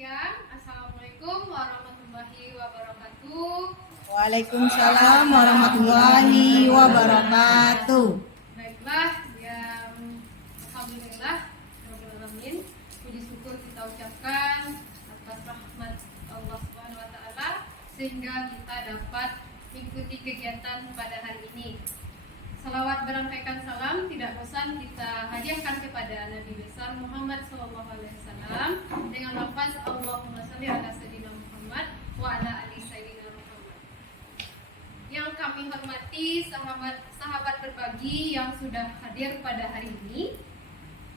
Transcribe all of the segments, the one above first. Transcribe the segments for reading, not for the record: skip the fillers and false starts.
siang. Assalamualaikum warahmatullahi wabarakatuh. Waalaikumsalam warahmatullahi wabarakatuh. Baiklah, yang alhamdulillah rabbil alamin, puji syukur kita ucapkan atas rahmat Allah Subhanahu wa taala sehingga kita dapat mengikuti kegiatan pada hari ini. Salawat berangkaikan salam tidak bosan kita hadiahkan kepada Nabi besar Muhammad SAW dengan lafaz Allahumma shalli ala sayyidina Muhammad wa ala ali sayyidina Muhammad. Yang kami hormati sahabat berbagi yang sudah hadir pada hari ini.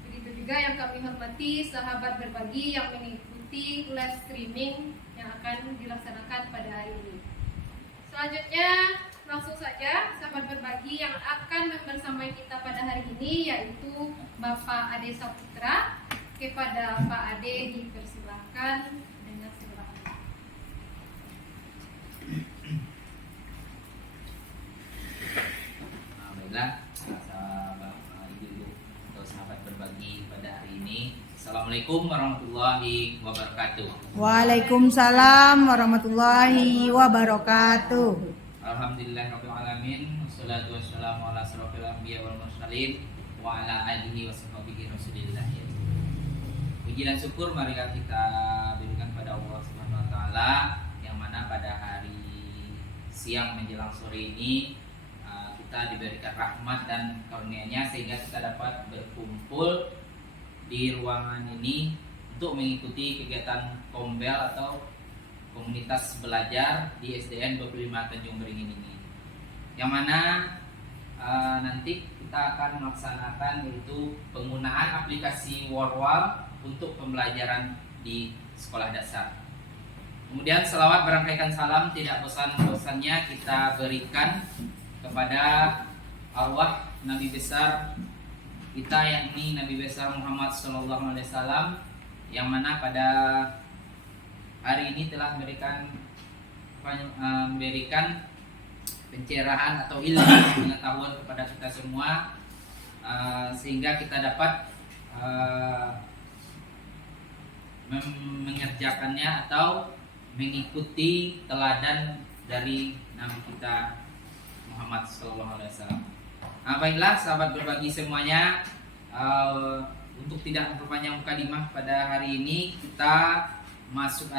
Begitu juga yang kami hormati sahabat berbagi yang mengikuti live streaming yang akan dilaksanakan pada hari ini. Selanjutnya langsung saja sahabat berbagi yang akan bersama kita pada hari ini yaitu Bapak Ade Saputra. Kepada Pak Ade dipersilahkan dengan segala. Baiklah, sahabat ibu atau sahabat berbagi pada hari ini. Assalamualaikum warahmatullahi wabarakatuh. Waalaikumsalam warahmatullahi wabarakatuh. Alhamdulillahirabbil alamin. Wassalatu wassalamu ala asrofil anbiya wal mursalin wa ala alihi washabihi rasulillah. Puji dan syukur marilah kita berikan pada Allah Subhanahu wa taala yang mana pada hari siang menjelang sore ini kita diberikan rahmat dan karunia-Nya sehingga kita dapat berkumpul di ruangan ini untuk mengikuti kegiatan Kombel atau komunitas belajar di SDN 25 Tanjung Beringin ini. Yang mana nanti kita akan melaksanakan yaitu penggunaan aplikasi Warwal untuk pembelajaran di sekolah dasar. Kemudian selawat berangkaikan salam tidak bosan-bosannya kita berikan kepada arwah Nabi besar kita yakni Nabi besar Muhammad SAW yang mana pada hari ini telah memberikan pencerahan atau ilmu pengetahuan kepada kita semua sehingga kita dapat mengerjakannya atau mengikuti teladan dari Nabi kita Muhammad SAW. Baiklah sahabat berbagi semuanya, untuk tidak memperpanjang mukadimah pada hari ini kita masuk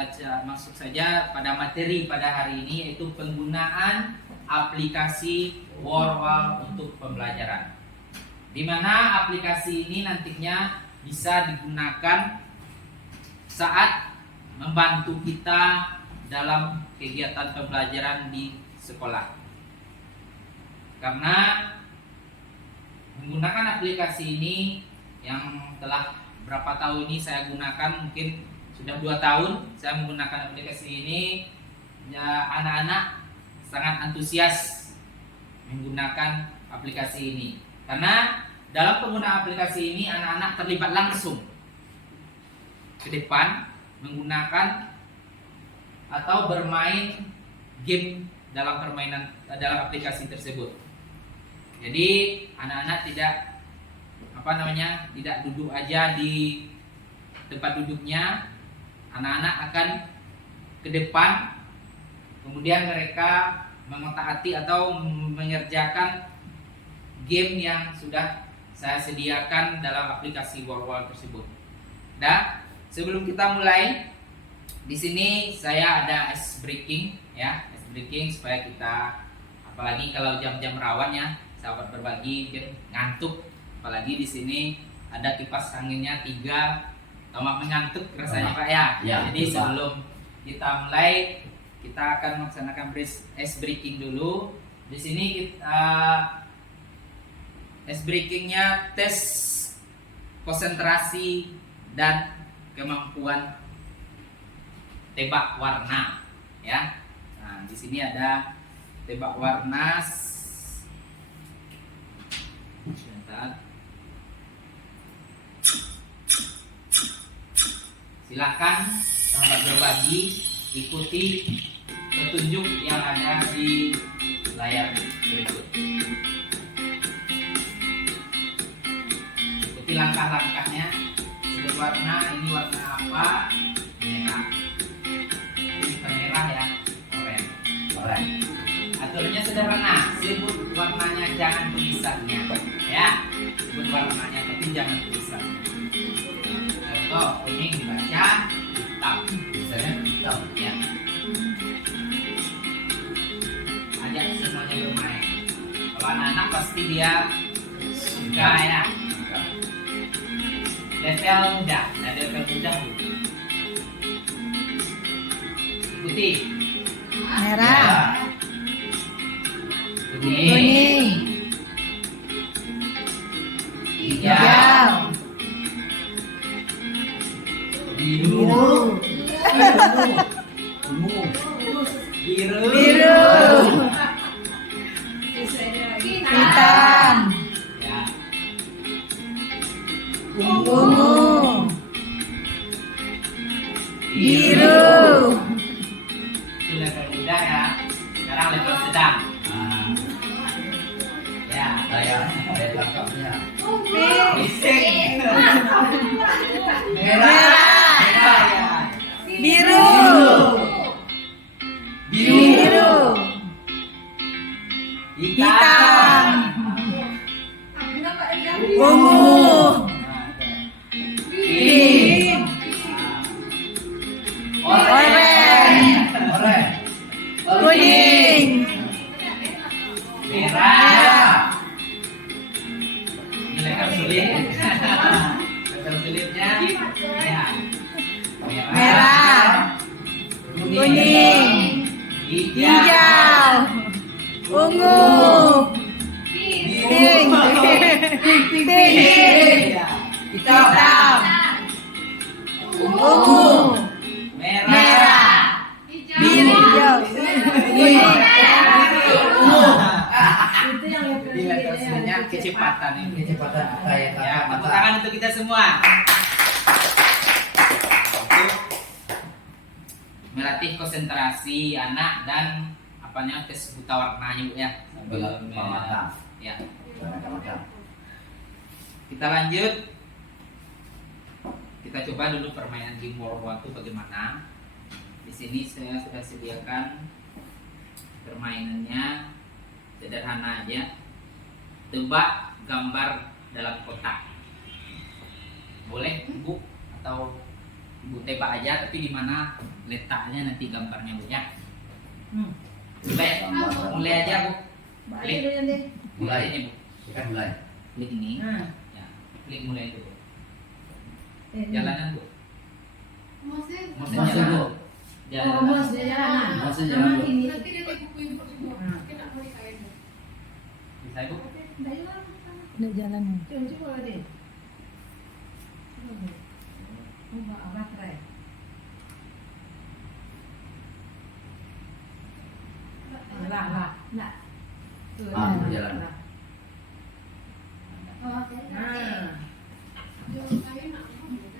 saja pada materi pada hari ini yaitu penggunaan aplikasi Warwal untuk pembelajaran. Di mana aplikasi ini nantinya bisa digunakan saat membantu kita dalam kegiatan pembelajaran di sekolah. Karena menggunakan aplikasi ini yang telah berapa tahun ini saya gunakan, mungkin sudah 2 tahun saya menggunakan aplikasi ini, ya anak-anak sangat antusias menggunakan aplikasi ini. Karena dalam penggunaan aplikasi ini anak-anak terlibat langsung ke depan menggunakan atau bermain game dalam aplikasi tersebut. Jadi anak-anak tidak duduk aja di tempat duduknya. Anak-anak akan ke depan, kemudian mereka mengotak-atik atau mengerjakan game yang sudah saya sediakan dalam aplikasi Warwal tersebut. Dan sebelum kita mulai, di sini saya ada ice breaking supaya kita, apalagi kalau jam-jam rawan ya, sahabat berbagi ngantuk, apalagi di sini ada kipas anginnya 3, tambah mengantuk rasanya Pak ya. Jadi sebelum kita mulai, kita akan melaksanakan ice breaking dulu. Di sini kita ice breakingnya tes konsentrasi dan kemampuan tebak warna ya. Nah, di sini ada tebak warna. Sebentar. Silakan sahabat berbagi ikuti petunjuk yang ada di layar berikut. Ikuti langkah-langkahnya. Warna ini warna apa, merah. Ini bukan merah ya, oranye. Oranye. Aturnya sederhana, sebut warnanya jangan tulisannya, ya. Sebut warnanya tapi jangan tulisannya. Contoh kuning dibaca hitam, Misalnya hitam. ya. Ajak semuanya bermain. Kalau anak-anak pasti dia suka ya. Level mudah, nah level mudah bu. Ikuti. Merah, Kuning, kuning, hijau, biru, Ungu. biru, biru, hitam, ya. ungu, biru, Itu level mudah ya. Sekarang level sedang. Nah, Ya, saya tangkapnya. bising. merah, Merah ya. biru, biru, hitam, ungu, pink, Oranye, Oranye. kuning, merah. Ini level sulit. Level sulitnya, ya. merah, kuning, hijau, ungu, pink, pink, hitam, ungu, merah, biru, kuning, Ini level sulitnya kecepatan ini. Kecepatan saya Ya, tangkap tepuk mata. tangan untuk kita semua. Melatih konsentrasi anak dan apanya tes buta warnanya Bu ya. Sambil mata. Ya. Tangkap mata. Kita lanjut. Kita coba dulu permainan game World War II bagaimana. Di sini saya sudah sediakan permainannya sederhana aja. Tebak gambar dalam kotak. Boleh Ibu atau Ibu tebak aja tapi di mana letaknya nanti gambarnya Bu ya. Mulai aja Bu. Klik. Mulai. Ini Bu. Kita mulai. Klik ini. Ya. Klik mulai dulu. Jalanan Bu. Masih. Maksudnya Masuk Bu. Jalanan. Masuk jalan Bu. Nanti dia bukuin semua. Kita mau dikain. Bisa Bu. udah jalan. Ah, berjalan.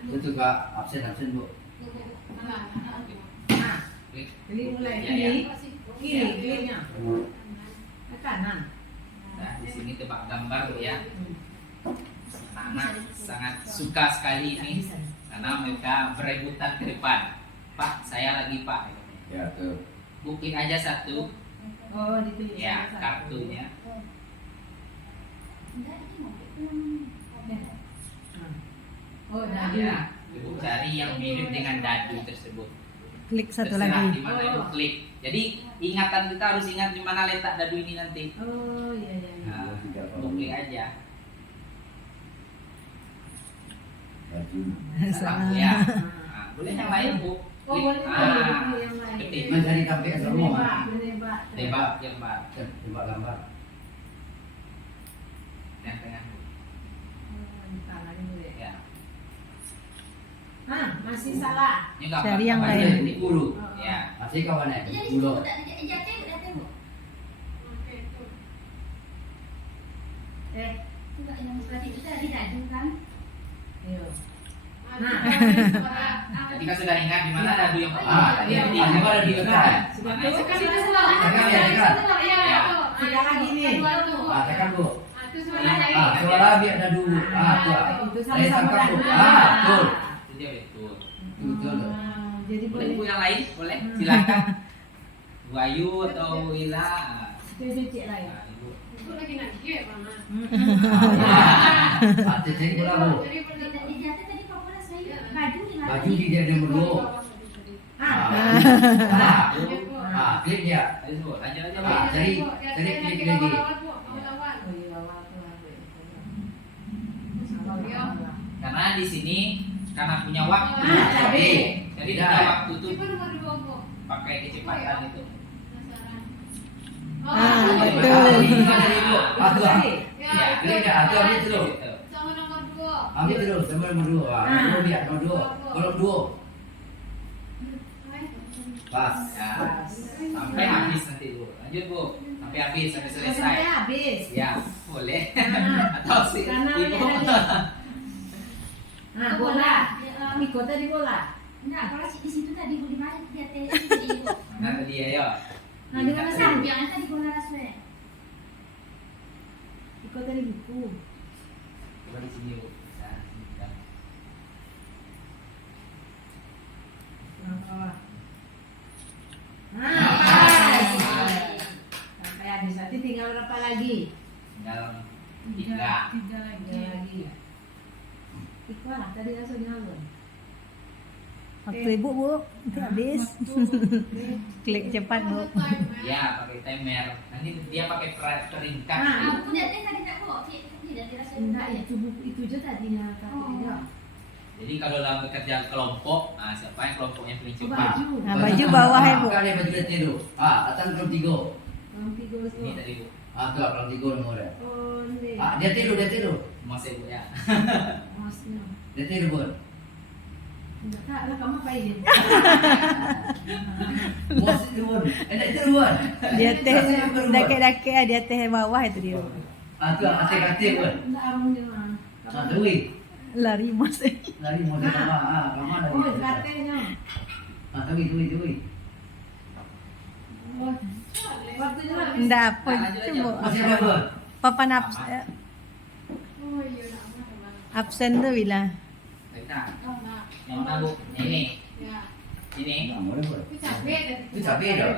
Itu juga absen Bu. Klik. Ini mulai Ya, ya. kiri, kirinya ke kanan. Nah, di sini tebak gambar Bu ya. Anak sangat suka sekali ini karena mereka berebutan ke depan. Pak, saya lagi Pak. Ya tuh. Bu, klik aja satu. Oh, dipilih Ya, satu. kartunya. Oh, dadu. Ya, Ibu cari yang mirip dengan dadu tersebut. Klik satu Terserah lagi. di mana Ibu klik. Jadi ingatan kita harus ingat di mana letak dadu ini nanti. Oh, iya iya. iya. Nah, Ibu klik aja. Baju. Salah Bu ya. Nah, boleh yang lain Bu. Oh, Klik. boleh Ah, yang lain. ketik. Mencari sampai ke semua. Menebak. Tebak gambar. Tembak gambar. Yang tengah Bu. Di tangan dulu ya. Ya. Hah, masih salah. Ini gambar. Cari yang gambar lain. ini. Ini bulu. Ya. Masih kawannya. Bulu. Ayo. Tadi kan sudah ingat di mana dadu yang Ah, tadi iya. yang Ada pada di dekat. Mana Sudah yang- tuh. Sudah lagi nih. Ah, tekan Bu. Itu suaranya Ah, suara biar ada dulu. Ah, tuh. Itu Saya sama-sama tangkap Bu. dadu. Ah, betul. Itu dia betul. Betul. Jadi Boleh boleh. Bu yang lain? Boleh? Silakan. Bu Ayu atau Wila. Itu cek lah ya. Nah, Ibu. Ibu lagi nagih ya, Mama. Hati jadi bola bu. Jadi benar. Baju di dia nomor 2. Ah. Klik dia. Ayo Bu, lanjut aja Bu. Cari klik lagi. Oh iya, lawat tuh. Karena di sini karena punya waktu. Ah, cabe. Jadi Ya. punya waktu tuh Itu nomor 2, Bu. pakai kecepatan itu. betul. Dari bu. Tuh. Ya, Klik dia. Tuh ambil terus. Gitu. Sama nomor 2. Ambil terus sama nomor 2. Nomor dia nomor 2. Kalau 2. Pas. Ya. Sampai habis nanti Bu. Lanjut Bu. Sampai habis, sampai selesai. Sampai habis. Ya, boleh. Ah. Atau sih Karena Ibu. ada. Nah, bola. Ikut tadi bola. Enggak, kalau di situ tadi Bu di mana dia teh Nah, dia ya. Nah, di mana Sam? yang tadi bola rasanya. Ikut tadi buku. Coba di sini Bu. Nah, ya. Pas. Sampai habis. Nanti tinggal berapa lagi? Tinggal 3. Tiga lagi. Ikut lah. Tadi langsung nyalon. Waktu ibu bu, nanti habis. Klik cepat bu. Ya, pakai timer. Nanti dia pakai peringkat. Nah, Aku lihat teh tadi tak kok. Tidak dirasa enggak itu buku itu aja tadinya kartu tiga. Jadi kalau dalam bekerja kelompok, nah siapa yang kelompoknya paling cepat? Baju. Nah, baju bawah ya bu. Kali baju dia tidur. Datang kelompok 3. Yang tiga Ini semua. tadi Bu. Tuh kelompok 3 nomor dia. Oh, ini. Dia tidur. Masih Bu ya. Masnya. Dia tidur bu. Enggak tak lah kamu apa ini? Masih tidur. Enak tidur. Dia teh dakek-dakek dia teh bawah itu dia. Tuh hati-hati bu. Enggak amun dia mah. Dewi. Lari mas. Lari mau dia kamar lari. Oh, katanya. Dewi. Oh, waktunya lah. Ndak apa itu bu. Masih ada bu. Papan Oh iya, nak apa? absen tuh bila. Nah, Oh, nak. yang mana Bu? Ini. Ya. Ini. Itu cabai tadi. Itu cabai dah.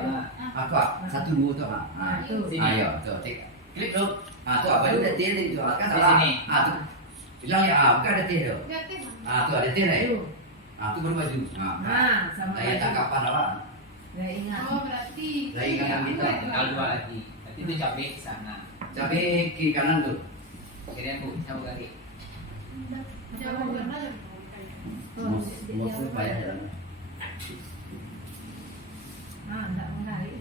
Satu dua tu. Sini. Ayo, tu klik tu. Tu apa dia tidur tu kan Di salah. sini. Tu. Bilang ya, bukan ada tidur. Lihat teh, Mama. Tu ada tidur. Ayo. Tu baru baju. Nah, sama Saya tak kapan apa. Ya ingat. Oh, berarti. Lagi kan kita. Tinggal 2 lagi. Berarti itu cabai ke sana. Cabai kiri kanan tu. Kirian Bu, cabut lagi. Jauh benar. Oh, Mau payah jalan. Ah, enggak mau lari.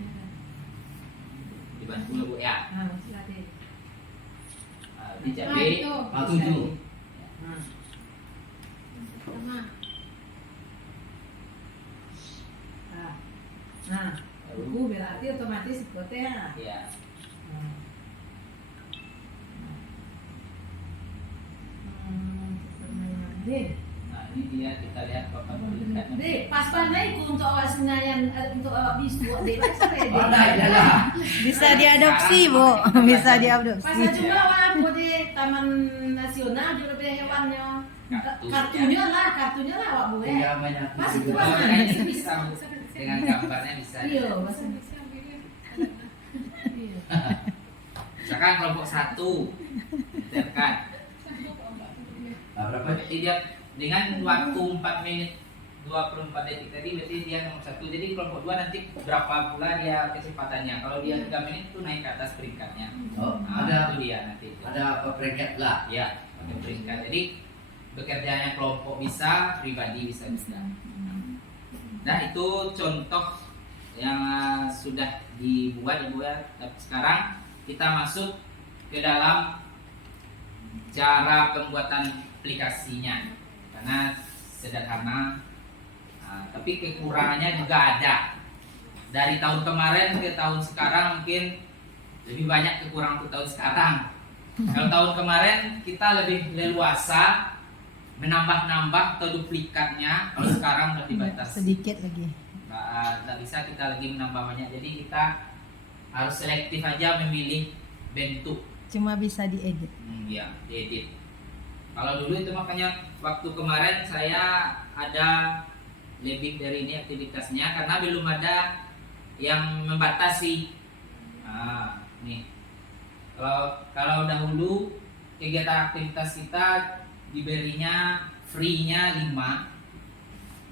Dibantu dulu Bu ya. Ah, masih lari. Di cabai. Itu. 7. Nah. Sama. Nah, buku berarti otomatis ikutnya. Ya. Dek, Nah, ini dia kita lihat papan peringkatnya. dek, pas pandai ku untuk awak senayan untuk awak bisu, dek, pas pandai. Pandai dah lah. Bisa diadopsi bu. Bisa Pas diadopsi. juga awak bu di Taman Nasional juga ada hewannya. Kartu. Kartunya lah awak bu ya. Iya banyak. Pas itu Oh, pas. nah, ini bisa Bu. Dengan gambarnya bisa. Iya, pas. Bisa ambilin. Iya. Misalkan kelompok 1 kan. Berapa? Berarti dia dengan waktu 4 menit 24 detik tadi berarti dia nomor 1. Jadi kelompok 2 nanti berapa pula dia kecepatannya. Kalau dia 3 menit itu naik ke atas peringkatnya. Oh, Nah, ada itu dia nanti. ada apa peringkat lah. Ya, ada peringkat. Jadi bekerjanya kelompok bisa, pribadi bisa. Nah, itu contoh yang sudah dibuat Ibu ya. Tapi sekarang kita masuk ke dalam cara pembuatan aplikasinya karena sederhana, tapi kekurangannya juga ada. Dari tahun kemarin ke tahun sekarang mungkin lebih banyak kekurangan untuk tahun sekarang. Kalau tahun kemarin kita lebih leluasa menambah-nambah atau duplikatnya, kalau sekarang udah dibatasi. Sedikit lagi. Nggak bisa kita lagi menambah banyak, jadi kita harus selektif aja memilih bentuk. Cuma bisa diedit. Ya, diedit. Kalau dulu itu makanya waktu kemarin saya ada lebih dari ini aktivitasnya karena belum ada yang membatasi. Nah, nih. Kalau dahulu kegiatan aktivitas kita diberinya free-nya 5.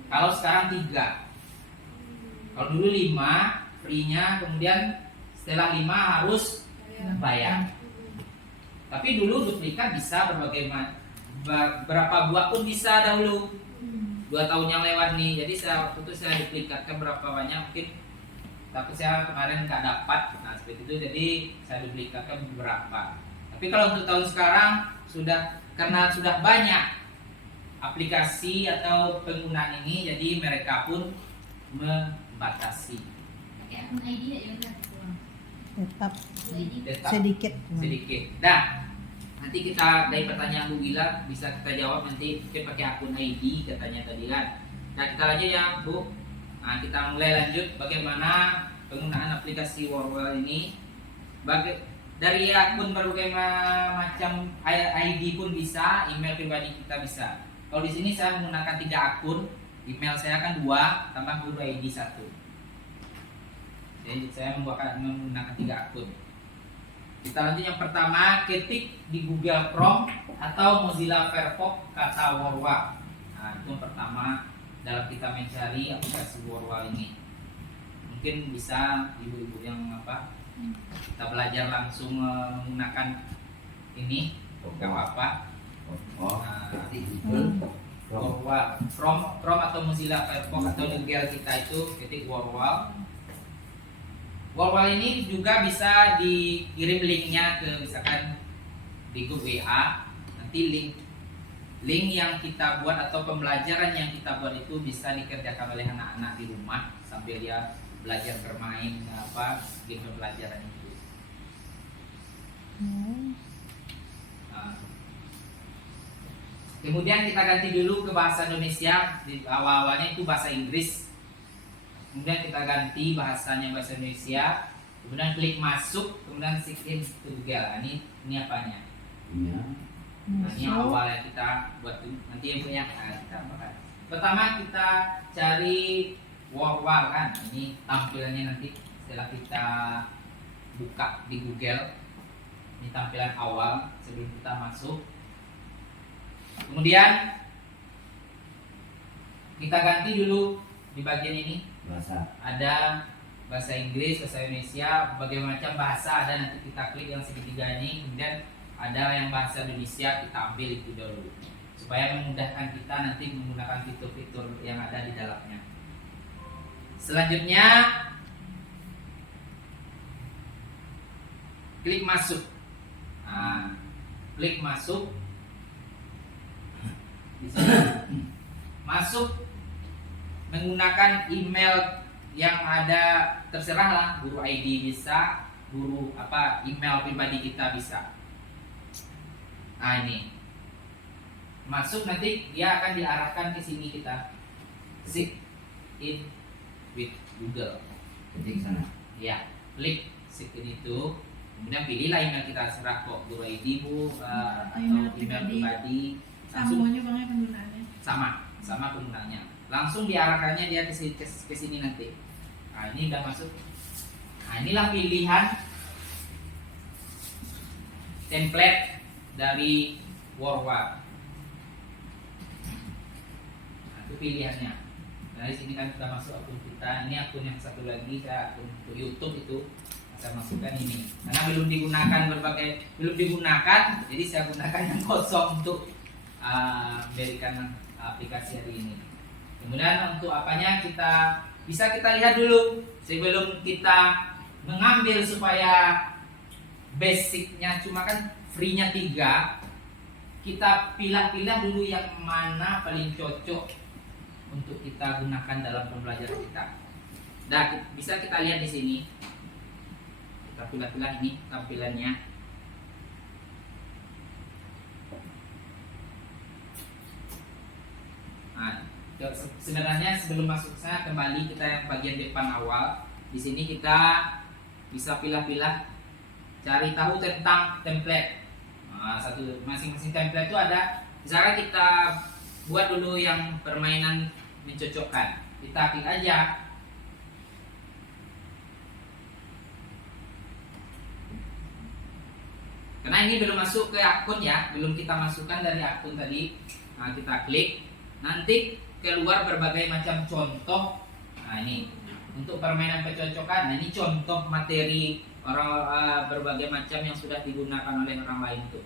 Kalau sekarang 3. Kalau dulu 5 free-nya, kemudian setelah 5 harus bayar. Tapi dulu duplikat bisa berapa buah pun bisa dahulu. 2 tahun yang lewat nih. Jadi waktu itu saya duplikatkan berapa banyak mungkin. Tapi saya kemarin nggak dapat. Nah seperti itu, jadi saya duplikatkan beberapa. Tapi kalau untuk tahun sekarang karena sudah banyak aplikasi atau penggunaan ini, jadi mereka pun membatasi. Pakai akun ID ya Yona. Tetap Tetap sedikit. sedikit. Nah, nanti kita dari pertanyaan Bu Gila bisa kita jawab nanti mungkin pakai akun ID katanya tadi kan. Nah kita lanjut ya Bu. Nah kita mulai lanjut bagaimana penggunaan aplikasi Worwell ini. Dari akun berbagai macam ID pun bisa, email pribadi kita bisa. Kalau di sini saya menggunakan 3 akun, email saya kan 2 tambah guru ID 1. Jadi saya menggunakan 3 akun. Kita lanjut yang pertama, ketik di Google Chrome atau Mozilla Firefox kata Worwell. Nah itu yang pertama dalam kita mencari aplikasi Worwell ini. Mungkin bisa ibu-ibu yang kita belajar langsung menggunakan ini, nggak apa-apa. Nah, Worwell, Chrome atau Mozilla Firefox atau Google kita itu ketik Worwell. Worwell ini juga bisa dikirim linknya ke misalkan di grup WA. Nanti link yang kita buat atau pembelajaran yang kita buat itu bisa dikerjakan oleh anak-anak di rumah sambil dia belajar bermain game pembelajaran itu. Nah, kemudian kita ganti dulu ke bahasa Indonesia. Di awal-awalnya itu bahasa Inggris. Kemudian kita ganti bahasanya bahasa Indonesia. Kemudian klik masuk, kemudian sign in to Google. Ini apanya? Nah, ini awal yang kita buat nanti yang punya kita pakai. Pertama kita cari Worwell kan. Ini tampilannya nanti setelah kita buka di Google. Ini tampilan awal sebelum kita masuk. Kemudian kita ganti dulu di bagian ini. Ada bahasa Inggris, bahasa Indonesia, berbagai macam bahasa ada, nanti kita klik yang segitiga ini. Kemudian ada yang bahasa Indonesia, kita ambil itu dulu supaya memudahkan kita nanti menggunakan fitur-fitur yang ada di dalamnya. Selanjutnya klik masuk. Nah, klik masuk. Di sini masuk menggunakan email yang ada, terserahlah, guru ID bisa, email pribadi kita bisa. Nah ini masuk, nanti dia akan diarahkan ke sini, kita sign in with Google. Ketik sana. Ya, klik sign in itu, kemudian pilihlah email kita, serah kok guru ID Bu atau email pribadi. Langsung sama penggunaannya. Langsung diarahkannya dia ke sini nanti. Nah ini udah masuk. Nah inilah pilihan template dari Worwell. Nah itu pilihannya. Nah di sini kan sudah masuk akun kita. Ini akun yang satu lagi, saya akun untuk YouTube itu saya masukkan ini. Karena belum digunakan, jadi saya gunakan yang kosong untuk memberikan aplikasi hari ini. Kemudian untuk apanya kita lihat dulu sebelum kita mengambil, supaya basicnya cuma kan free-nya 3. Kita pilah-pilah dulu yang mana paling cocok untuk kita gunakan dalam pembelajaran kita. Nah, bisa kita lihat di sini. Kita pilah-pilah ini tampilannya. Nah, sebenarnya sebelum masuk sana kembali kita yang bagian depan awal. Di sini kita bisa pilah-pilah, cari tahu tentang template. Nah, masing-masing template itu ada. Misalnya kita buat dulu yang permainan mencocokkan. Kita klik aja. Karena ini belum masuk ke akun ya, belum kita masukkan dari akun tadi. Nah, kita klik, nanti keluar berbagai macam contoh. Nah, ini untuk permainan pencocokan. Nah, ini contoh materi orang berbagai macam yang sudah digunakan oleh orang lain tuh.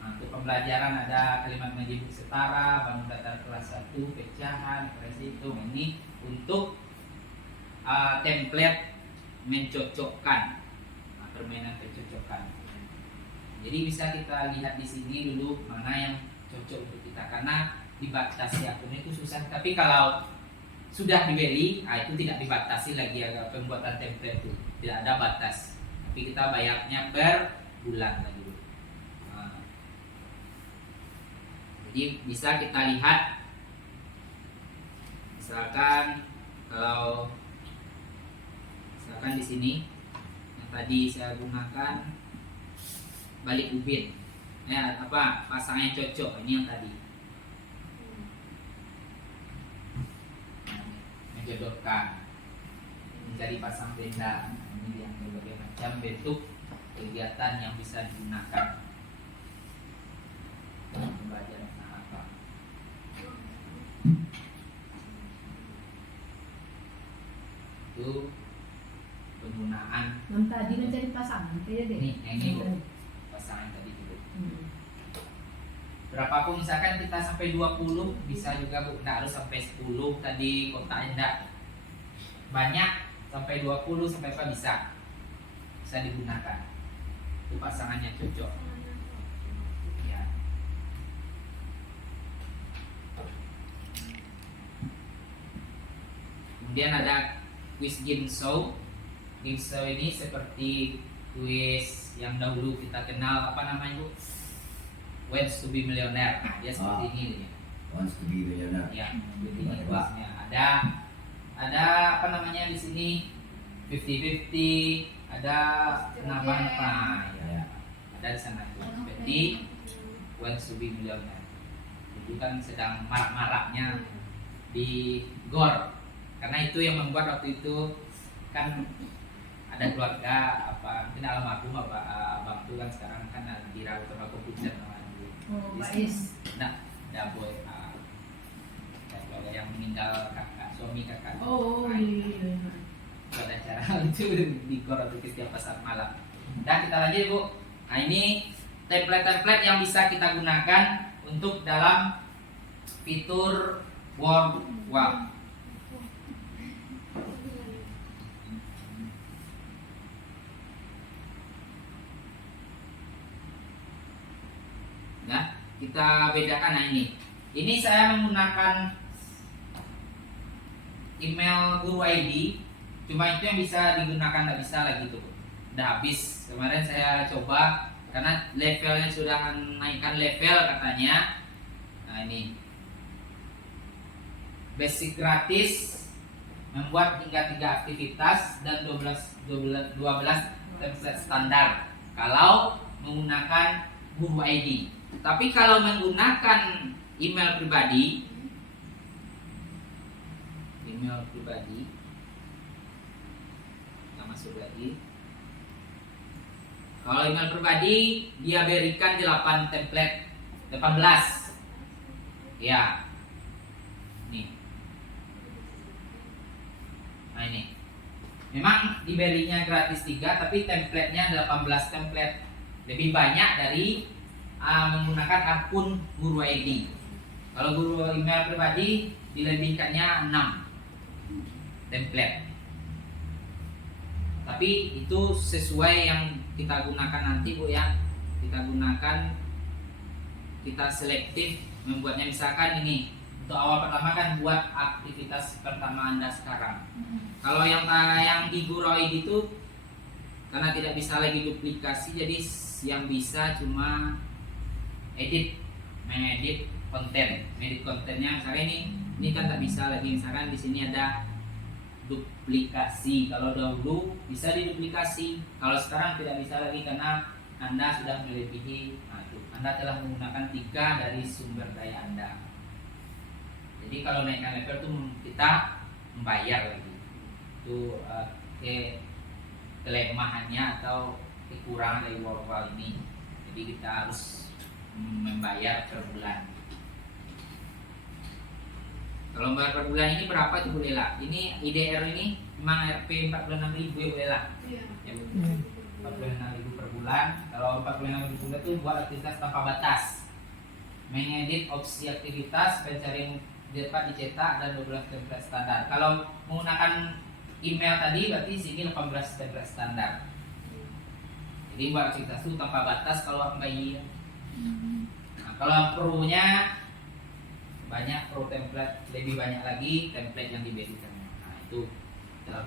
Nah, untuk pembelajaran ada kalimat menjadi setara, bangun datar kelas 1, pecahan, ekspresi itu. Ini untuk template mencocokkan. Nah, permainan pencocokan. Jadi bisa kita lihat di sini dulu mana yang cocok untuk kita, karena dibatasi akun itu susah. Tapi kalau sudah dibeli, itu tidak dibatasi lagi ya pembuatan template itu, tidak ada batas. Tapi kita bayarnya per bulan lagi. Nah, jadi bisa kita lihat, misalkan di sini yang tadi saya gunakan balik ubin, ya apa pasangan yang cocok, ini yang tadi menjodohkan, menjadi pasang benda. Ini yang berbagai macam bentuk kegiatan yang bisa digunakan dalam pembelajaran apa. Itu penggunaan. Yang tadi mencari pasangan, kayak deh. Ini yang ini Bu. Pasangan tadi dulu. Berapapun misalkan kita sampai 20 bisa juga Bu, enggak harus sampai 10 tadi kotaknya enggak. Banyak sampai 20 sampai apa bisa digunakan. Itu pasangannya cocok. Ya. Kemudian ada quiz game show. Game show ini seperti kuis yang dahulu kita kenal, apa namanya Bu? Wants to be Millionaire. Dia seperti ini ya. Wants to be millionaire. Ya, seperti ini kuisnya. Ada apa namanya di sini? 50-50, ada penambahan apa? Ya. Ada di sana tuh. Seperti Wants to be Millionaire. Itu kan sedang marak-maraknya di GOR. Karena itu yang membuat waktu itu kan ada keluarga apa mungkin almarhum apa abang itu kan sekarang kan dirawat sama komputer namanya. Oh, Bais. Nah, ada boy keluarga yang meninggal kakak, suami kakak. Oh, iya. Itu ada acara itu di GOR atau setiap pasar malam. Dan kita lanjut Bu. Nah, ini template-template yang bisa kita gunakan untuk dalam fitur Word Wow. Nah, kita bedakan. Nah, ini saya menggunakan email guru ID, cuma itu yang bisa digunakan, nggak bisa lagi tuh, udah habis. Kemarin saya coba karena levelnya sudah naikkan level katanya. Nah, ini basic gratis, membuat hingga 3 aktivitas dan 12 template standar kalau menggunakan guru ID. Tapi kalau menggunakan email pribadi, kita masuk lagi. Kalau email pribadi dia berikan 8 template, 18. Ya. Nih. Nah, ini. Memang diberinya gratis 3, tapi template-nya 18 template. Lebih banyak dari menggunakan akun guru ID. Kalau guru email pribadi dilebihkannya 6 template. Tapi itu sesuai yang kita gunakan nanti Bu ya. Kita selektif membuatnya. Misalkan ini untuk awal pertama kan buat aktivitas pertama Anda sekarang. Kalau yang di guru ID itu karena tidak bisa lagi duplikasi, jadi yang bisa cuma mengedit kontennya. Misalnya ini kan tak bisa lagi. Misalkan di sini ada duplikasi. Kalau dahulu bisa diduplikasi, kalau sekarang tidak bisa lagi karena Anda sudah melebihi. Nah, itu Anda telah menggunakan 3 dari sumber daya Anda. Jadi kalau naikkan level tuh kita membayar lagi. Itu kelemahannya atau kekurangan dari workflow ini. Jadi kita harus membayar per bulan. Kalau membayar per bulan ini berapa itu Bu Lela? Ini IDR ini memang RP 46.000 ya Bu Lela? Iya. Ya, Bu. 46.000 per bulan. Kalau 46.000 bulan itu buat aktivitas tanpa batas. Mengedit opsi aktivitas, pencarian dapat dicetak dan 12 template standar. Kalau menggunakan email tadi berarti sini 18 template standar. Jadi buat aktivitas itu tanpa batas kalau bayi. Nah, kalau pro-nya banyak, pro template lebih banyak lagi template yang diberikan. Nah, itu dalam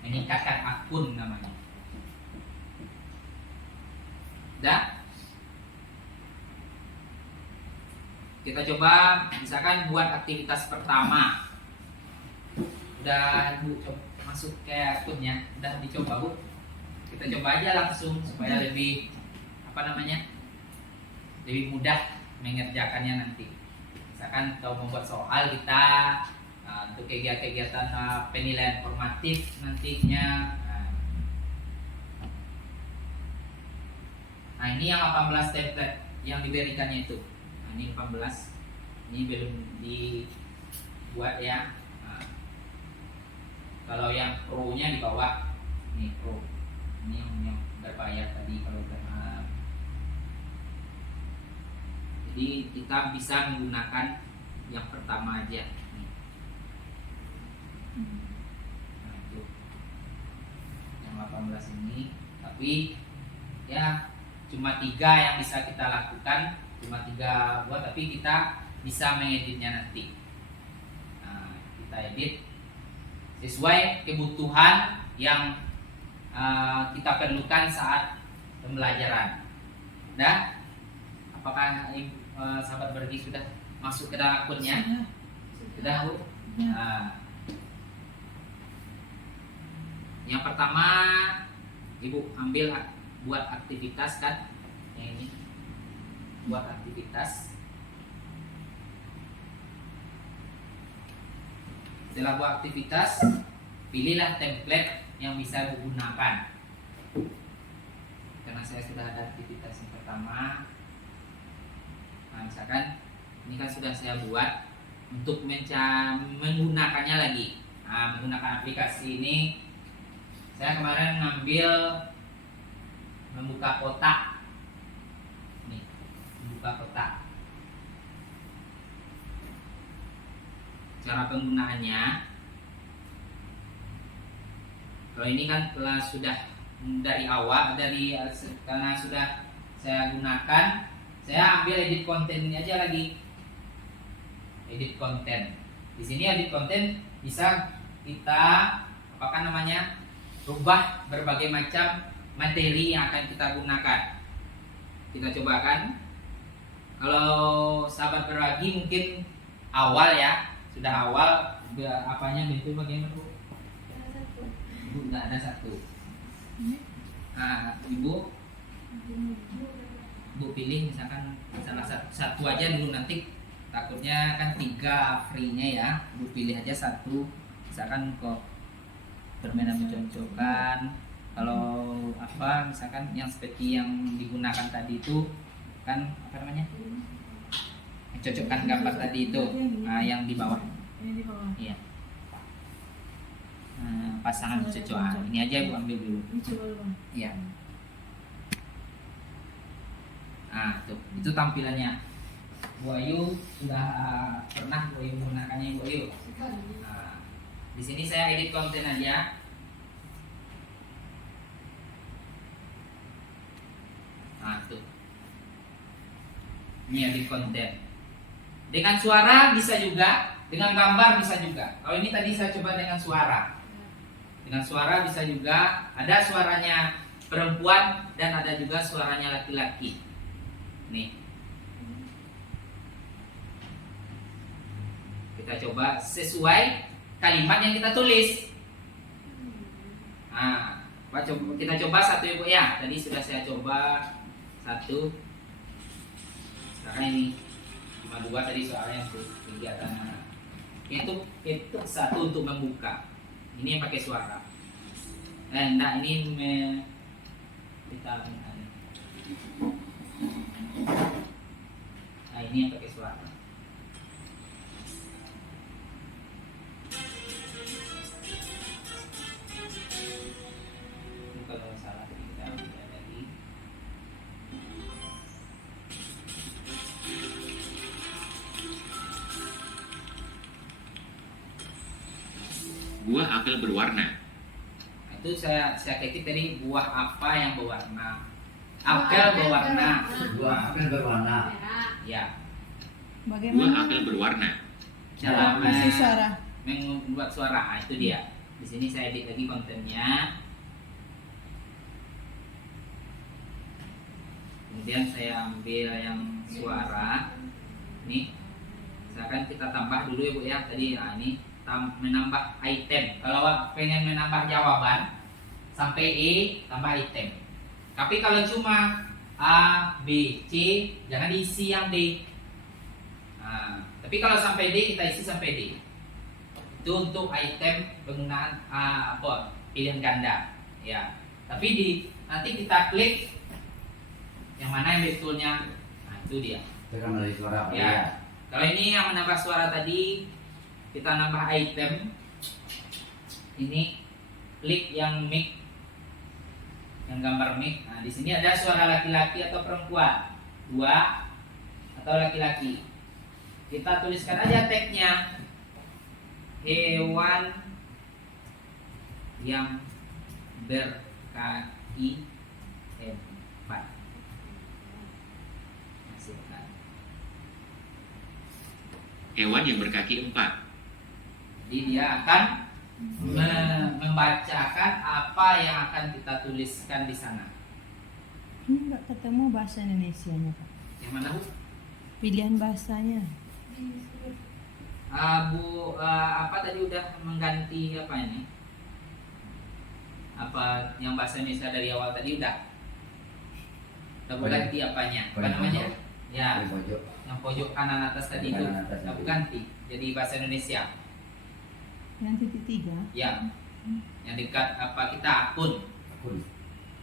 meningkatkan akun namanya. Dah. Kita coba misalkan buat aktivitas pertama. Udah Bu masuk ke akunnya, udah dicoba Bu. Kita coba aja langsung supaya lebih lebih mudah mengerjakannya nanti. Misalkan kalau membuat soal kita untuk kegiatan penilaian formatif nantinya. Nah ini yang 18 template yang diberikannya itu. Ini 18, ini belum dibuat ya. Nah, kalau yang pro nya di bawah, ini pro, ini yang berbayar tadi kalau berbayar. Jadi kita bisa menggunakan yang pertama aja. Nah itu yang 18 ini, tapi ya cuma 3 yang bisa kita lakukan. Cuma 3 buat, tapi kita bisa mengeditnya nanti. Nah, kita edit sesuai kebutuhan yang kita perlukan saat pembelajaran. Nah, apakah sahabat bergi sudah masuk ke dalam akunnya? Sudah Bu? Nah, yang pertama Ibu ambil buat aktivitas kan, yang ini. Buat aktivitas. Setelah buat aktivitas, pilihlah template yang bisa digunakan. Karena saya sudah ada aktivitas yang pertama. Nah, misalkan ini kan sudah saya buat untuk menggunakannya lagi. Nah, menggunakan aplikasi ini saya kemarin membuka kotak. Kotak. Cara penggunaannya, kalau ini kan telah sudah dari awal karena sudah saya gunakan, saya ambil edit konten ini aja lagi. Edit konten. Di sini edit konten bisa kita rubah berbagai macam materi yang akan kita gunakan. Kita coba kan. Kalau sahabat berbagi mungkin awal ya, sudah awal bentuk bagaimana Bu? Bu nggak ada satu. Nah, Ibu pilih misalkan salah satu aja dulu, nanti takutnya kan 3 free-nya ya. Ibu pilih aja satu, misalkan kok permainan mencocokkan. Kalau misalkan yang seperti yang digunakan tadi itu kan mencocokkan gambar tadi itu. Nah, yang di bawah. Iya. Pasangan percocokan. Ini aja Bu ambil dulu. Iya. Nah, itu tampilannya. Bu Ayu sudah pernah Bu Ayu menggunakannya Bu Ayu. Nah, di sini saya edit konten aja. Nah, tuh. Ini edit konten. Dengan suara bisa juga, dengan gambar bisa juga. Kalau ini tadi saya coba dengan suara. Dengan suara bisa juga, ada suaranya perempuan dan ada juga suaranya laki-laki. Nih. Kita coba sesuai kalimat yang kita tulis. Nah, kita coba satu Ibu ya. Tadi sudah saya coba satu. Sekarang ini Cuma 2 tadi soalnya untuk kegiatan anak. Itu 1 untuk membuka. Ini yang pakai suara. Enggak, ini kita nah ini yang pakai suara. Ini kalau salah tadi kita lihat lagi. Buah apel berwarna. Itu saya ketik tadi buah apa yang berwarna. Apel berwarna. Buah apel berwarna. Ya. Buah Bagaimana? apel berwarna. Dalam Masih suara. membuat suara. Nah, itu dia. Di sini saya edit lagi kontennya. Kemudian saya ambil yang suara. Nih. Misalkan kita tambah dulu ya Bu ya. Tadi ini menambah item. Kalau pengen menambah jawaban sampai E tambah item. Tapi kalau cuma A, B, C jangan diisi yang D. Nah, tapi kalau sampai D kita isi sampai D. Itu untuk item penggunaan pilihan ganda. Ya. Tapi nanti kita klik yang mana yang betulnya. Nah itu dia. Tekan dari suara apa Ya. ya? Kalau ini yang menambah suara tadi, kita nambah item. Ini klik yang mic, yang gambar mic. Nah, di sini ada suara laki-laki atau perempuan, 2 atau laki-laki. Kita tuliskan aja tagnya hewan yang berkaki 4. Hasilkan. Hewan yang berkaki 4. Jadi dia akan membacakan apa yang akan kita tuliskan di sana. Ini nggak ketemu bahasa Indonesianya Pak. Yang mana Bu? Pilihan bahasanya. Apa tadi udah mengganti apa ini? Apa yang bahasa Indonesia dari awal tadi udah? Udah ganti apanya? Apa namanya? Ya, Di pojok. yang pojok kanan atas tadi itu Kanan atas udah itu. ganti jadi bahasa Indonesia. Yang titik 3. Ya, yang dekat apa kita akun. Akun.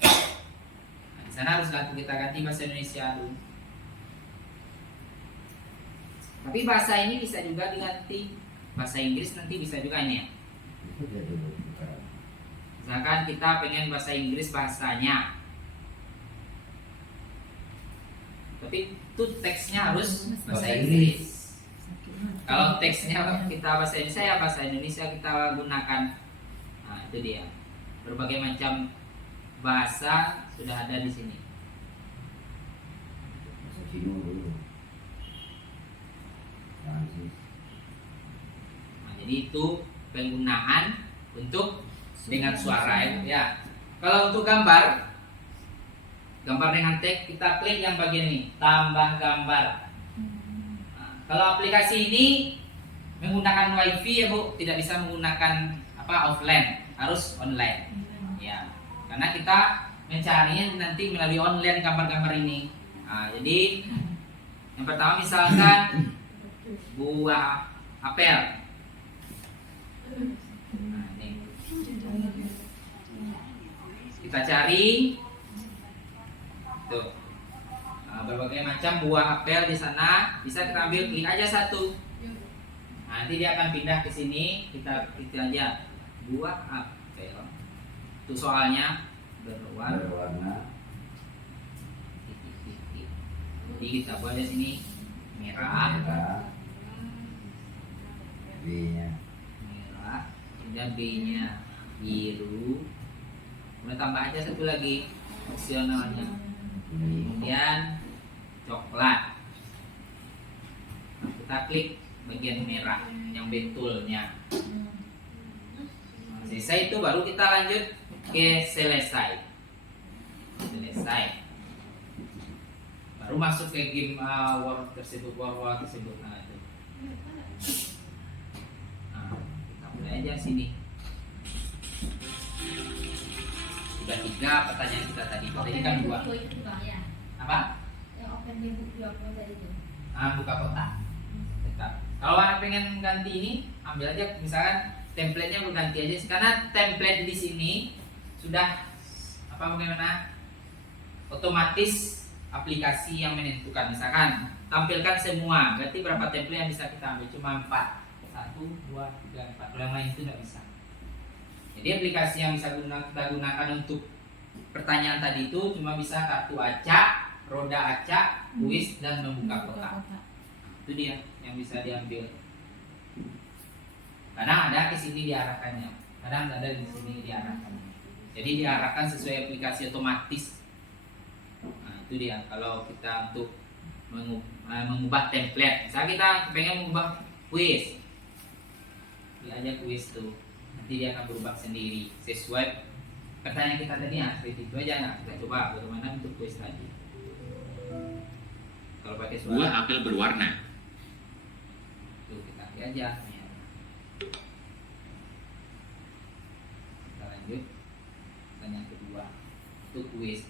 Nah, di sana harus kita ganti bahasa Indonesia dulu. Tapi bahasa ini bisa juga diganti bahasa Inggris, nanti bisa juga ini ya. Itu dia dulu. Bukan. Misalkan kita pengen bahasa Inggris bahasanya, tapi itu teksnya harus bahasa Bahasa Inggris. Kalau teksnya kita bahasa Indonesia ya bahasa Indonesia kita gunakan. Nah itu dia. Berbagai macam bahasa sudah ada di sini. Bahasa Cina dulu. Prancis. Nah, jadi itu penggunaan untuk dengan suara ya. Kalau untuk gambar dengan tag kita klik yang bagian ini tambah gambar. Nah, kalau aplikasi ini menggunakan WiFi ya Bu, tidak bisa menggunakan offline, harus online. Ya, karena kita mencarinya nanti melalui online gambar-gambar ini. Nah, jadi yang pertama misalkan buah apel. Nah, ini. Kita cari tuh. Nah, berbagai macam buah apel di sana, bisa kita ambil, klik aja satu. Nah, nanti dia akan pindah ke sini, kita klik aja buah apel. Itu soalnya berwarna. Jadi kita buat di sini merah. Merah. B-nya. Merah, kemudian B-nya biru, kemudian tambah aja satu lagi opsionalnya, kemudian coklat. Nah, kita klik bagian merah yang betulnya. Nah, selesai itu baru kita lanjut ke selesai, baru masuk ke game war tersebut. Nah itu. Kita mulai aja sini. Sudah 3 pertanyaan kita tadi. Tadi kan 2. Itu Bang ya. Apa? Yang open Facebook 2 tadi itu. buka kotak. Tetap. Kalau anak pengen ganti ini, ambil aja misalkan template-nya berganti aja karena template di sini sudah bagaimana otomatis aplikasi yang menentukan. Misalkan tampilkan semua, berarti berapa template yang bisa kita ambil? Cuma 4. 1, 2, 3, 4. Kalau yang lain itu tidak bisa. Jadi aplikasi yang bisa kita gunakan untuk pertanyaan tadi itu cuma bisa kartu acak, roda acak, kuis, dan membuka kotak. Itu dia yang bisa diambil. Kadang ada ke sini diarahkannya, kadang ada di sini diarahkannya. Jadi diarahkan sesuai aplikasi otomatis. Nah, itu dia. Kalau kita untuk mengubah template, misalnya kita pengen mengubah kuis, pilih aja kuis tuh, nanti dia akan berubah sendiri sesuai pertanyaan kita tadi ya. Seperti itu aja. Nah, kita coba bagaimana untuk kuis tadi. Kalau pakai suara. Buah apel berwarna. Tuh kita lihat aja. Kita lanjut. Pertanyaan kedua itu kuis.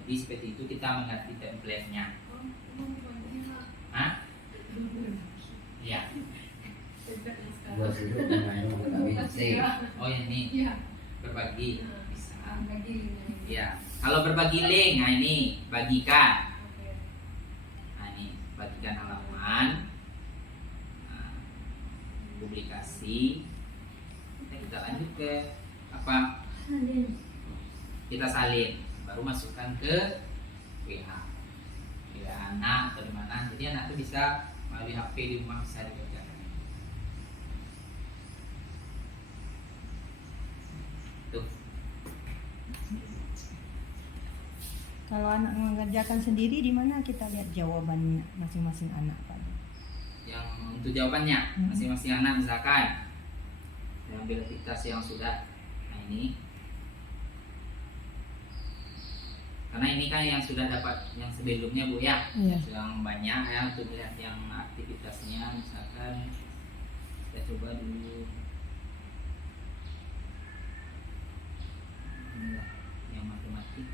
Jadi seperti itu kita mengerti template-nya. Hah? Iya. Gua suruh main vitamin C. Oh ini Iya. berbagi bisa. Bagi. Ya. Kalau berbagi link, nah ini bagikan. Oke. Nah ini bagikan halaman. Nah, publikasi. Nah, kita lanjut ke apa? Kita salin, baru masukkan ke WA anak atau di mana. Jadi anak itu bisa melalui HP di rumah bisa dikerjakan. Tuh. Kalau anak mengerjakan sendiri di mana kita lihat jawaban masing-masing anak Pak? Yang untuk jawabannya masing-masing anak misalkan diambil aktivitas yang sudah. Nah ini karena ini kan yang sudah dapat yang sebelumnya Bu ya, Iya. yang banyak ya untuk lihat yang aktivitasnya. Misalkan kita coba dulu ini lah, yang matematik.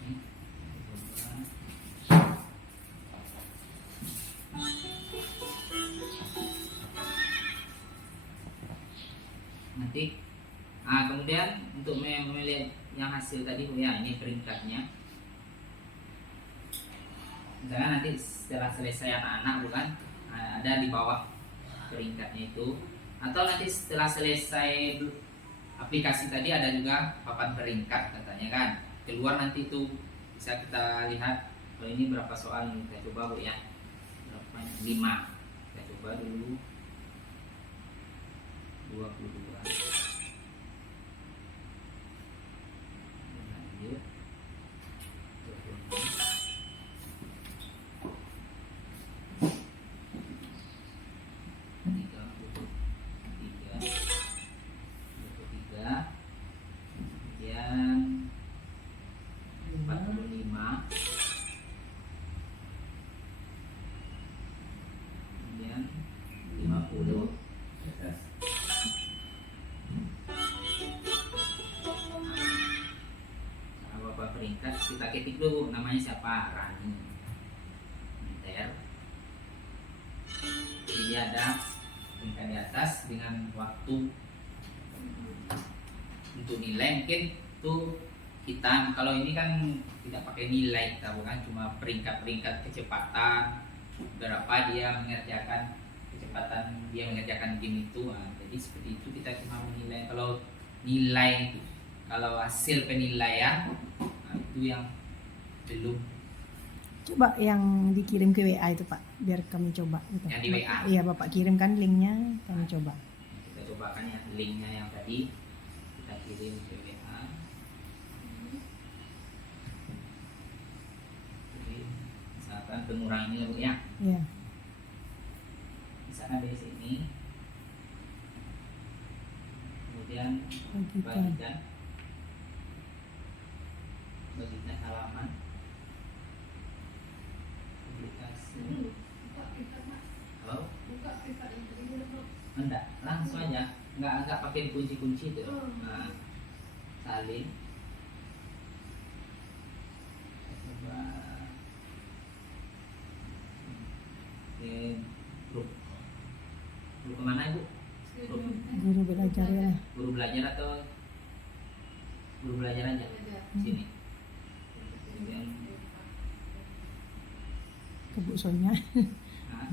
Ini, coba. Nanti kemudian untuk memilih yang hasil tadi ya ini peringkatnya. Misalnya nanti setelah selesai anak-anak bukan ada di bawah peringkatnya itu, atau nanti setelah selesai aplikasi tadi ada juga papan peringkat katanya kan keluar. Nanti itu bisa kita lihat kalau ini berapa soal ini. Kita coba Bu ya, berapa? 5. Kita coba dulu 22. Lanjut 26. 23, kemudian 45, kemudian 50. Nah, Bapak peringkat kita ketik dulu namanya siapa, Rani. Enter. Jadi ada peringkat di atas dengan waktu. Untuk nilai mungkin tuh kita kalau ini kan tidak pakai nilai, kita bukan cuma peringkat-peringkat kecepatan berapa dia mengerjakan kecepatan dia mengerjakan game itu. Jadi seperti itu kita cuma menilai. Kalau nilai itu, kalau hasil penilaian itu yang belum. Coba yang dikirim ke WA itu Pak, biar kami coba gitu. Yang di WA? Iya Bapak kirimkan linknya, kami coba. Kita cobakan ya linknya yang tadi kita kirim ke WA. Jadi, misalkan pengurangan ini Bu ya. Iya. Misalkan dari sini, kemudian Bagikan. bagikan halaman publikasi. Halo. Enggak, langsung aja. Enggak pakai kunci-kunci itu. Nah, salin. Coba. Oke, grup. Grup kemana Ibu? Grup Guru belajar ya. guru belajar atau guru belajar aja? Sini. Kemudian, Ke Bu Sonya. nah,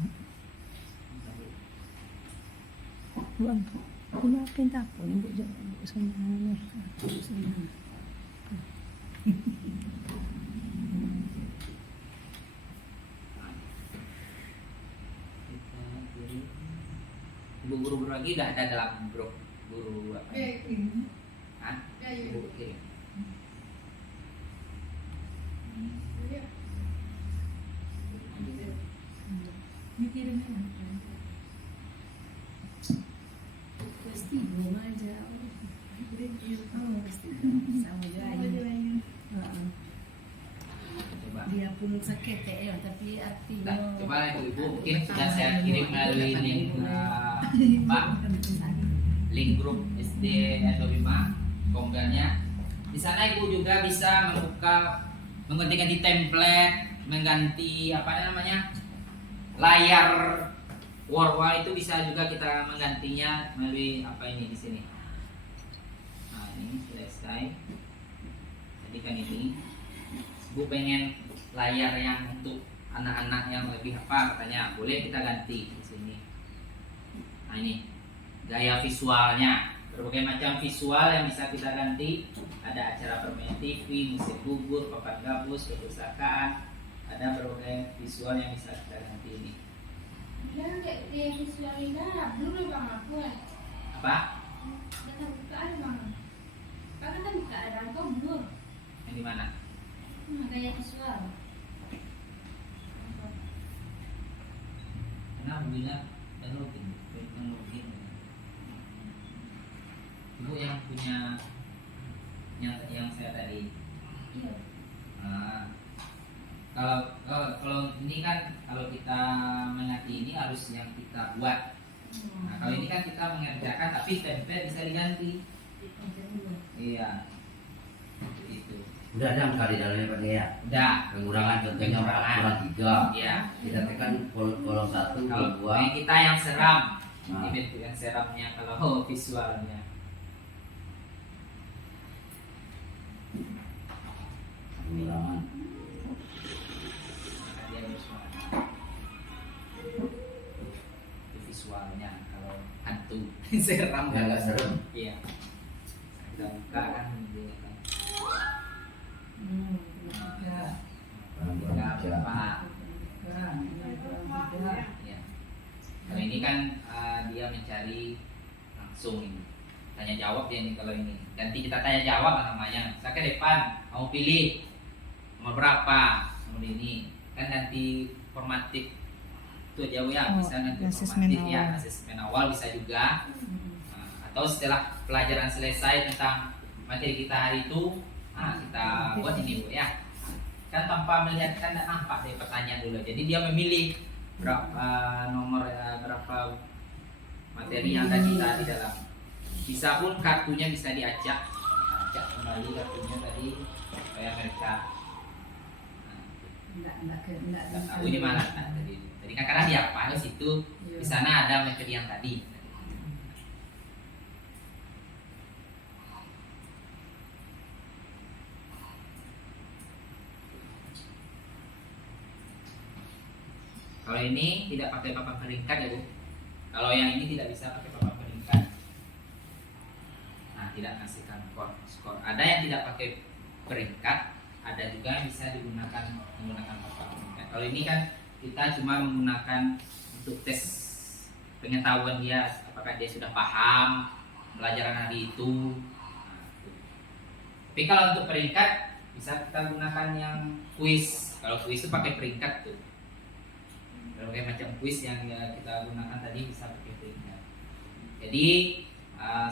Buang. Punya pinta pun Bu Sonya. Bu Sonya. kita kirim. Ibu guru berbagi udah ada dalam grup guru apa ini? Hah? Ibu kirim. Pasti belum aja. Pasti sama aja. Coba. Dia pun sakit ya, tapi Nah, artinya. coba ibu mungkin sudah saya kirim melalui link Pak, link grup SD atau Bima komgannya. Di sana ibu juga bisa mengganti template, mengganti apa namanya layar wall itu bisa juga kita menggantinya melalui apa ini di sini. Nah ini selesai. Jadi kan ini, ibu pengen layar yang untuk anak-anak yang lebih apa katanya boleh kita ganti di sini. Nah ini gaya visualnya, berbagai macam visual yang bisa kita ganti. Ada acara permainan TV, musik gugur, papan gabus, perpustakaan. Ada berbagai visual yang bisa kita ganti ini. Bilang kayak visual indah dulu bang aku kan. Apa? Data buka ada bang. Kan kita buka ada kau belum. Yang di mana? Gaya visual. Karena bila dan login. Ibu yang punya yang saya tadi. Iya. Nah, kalau ini kan kalau kita mengerti ini harus yang kita buat. Nah, kalau ini kan kita mengerjakan tapi template bisa diganti. Iya. Itu. Udah ada angka di dalamnya Pak ya. Udah. Pengurangan contohnya Pengurangan. kurang 3. Iya. Kita tekan kolom 1, Kalau kolom 2. ini kita yang seram. Nah. Ini bentuk yang seramnya kalau visualnya. Pengurangan. Maka dia harus mana? Itu visualnya kalau hantu seram Ya, nggak serem. Iya. Kita buka kan dia kan. Pengurangan Nggak baca. apa. Ya. Kalau ini kan dia mencari langsung ini. Tanya jawab dia ini kalau ini. Ganti kita tanya jawab namanya. Saya ke depan mau pilih nomor berapa, nomor ini. Kan nanti formatik itu jauh ya, Oh, bisa nanti asesmen formatik ya, awal. asesmen awal bisa juga. Nah, atau setelah pelajaran selesai tentang materi kita hari itu, kita buat ini Bu ya. Kan tanpa melihat kan nampak deh pertanyaan dulu. Jadi dia memilih berapa nomor berapa materi yang ada kita di dalam. Bisa pun kartunya bisa diajak kembali kartunya tadi supaya mereka nggak tahu ini mana tadi kan karena dia apa di situ di sana ada materi yang tadi. Kalau ini tidak pakai papan peringkat ya Bu. Kalau yang ini tidak bisa pakai papan peringkat. Nah, tidak ngasihkan skor. Ada yang tidak pakai peringkat, ada juga yang bisa menggunakan papan peringkat. Kalau ini kan kita cuma menggunakan untuk tes pengetahuan dia, apakah dia sudah paham pelajaran hari itu. Nah, itu. Tapi kalau untuk peringkat bisa kita gunakan yang kuis. Kalau kuis itu pakai peringkat tuh. Berbagai macam kuis yang kita gunakan tadi bisa pakai peringkat. Jadi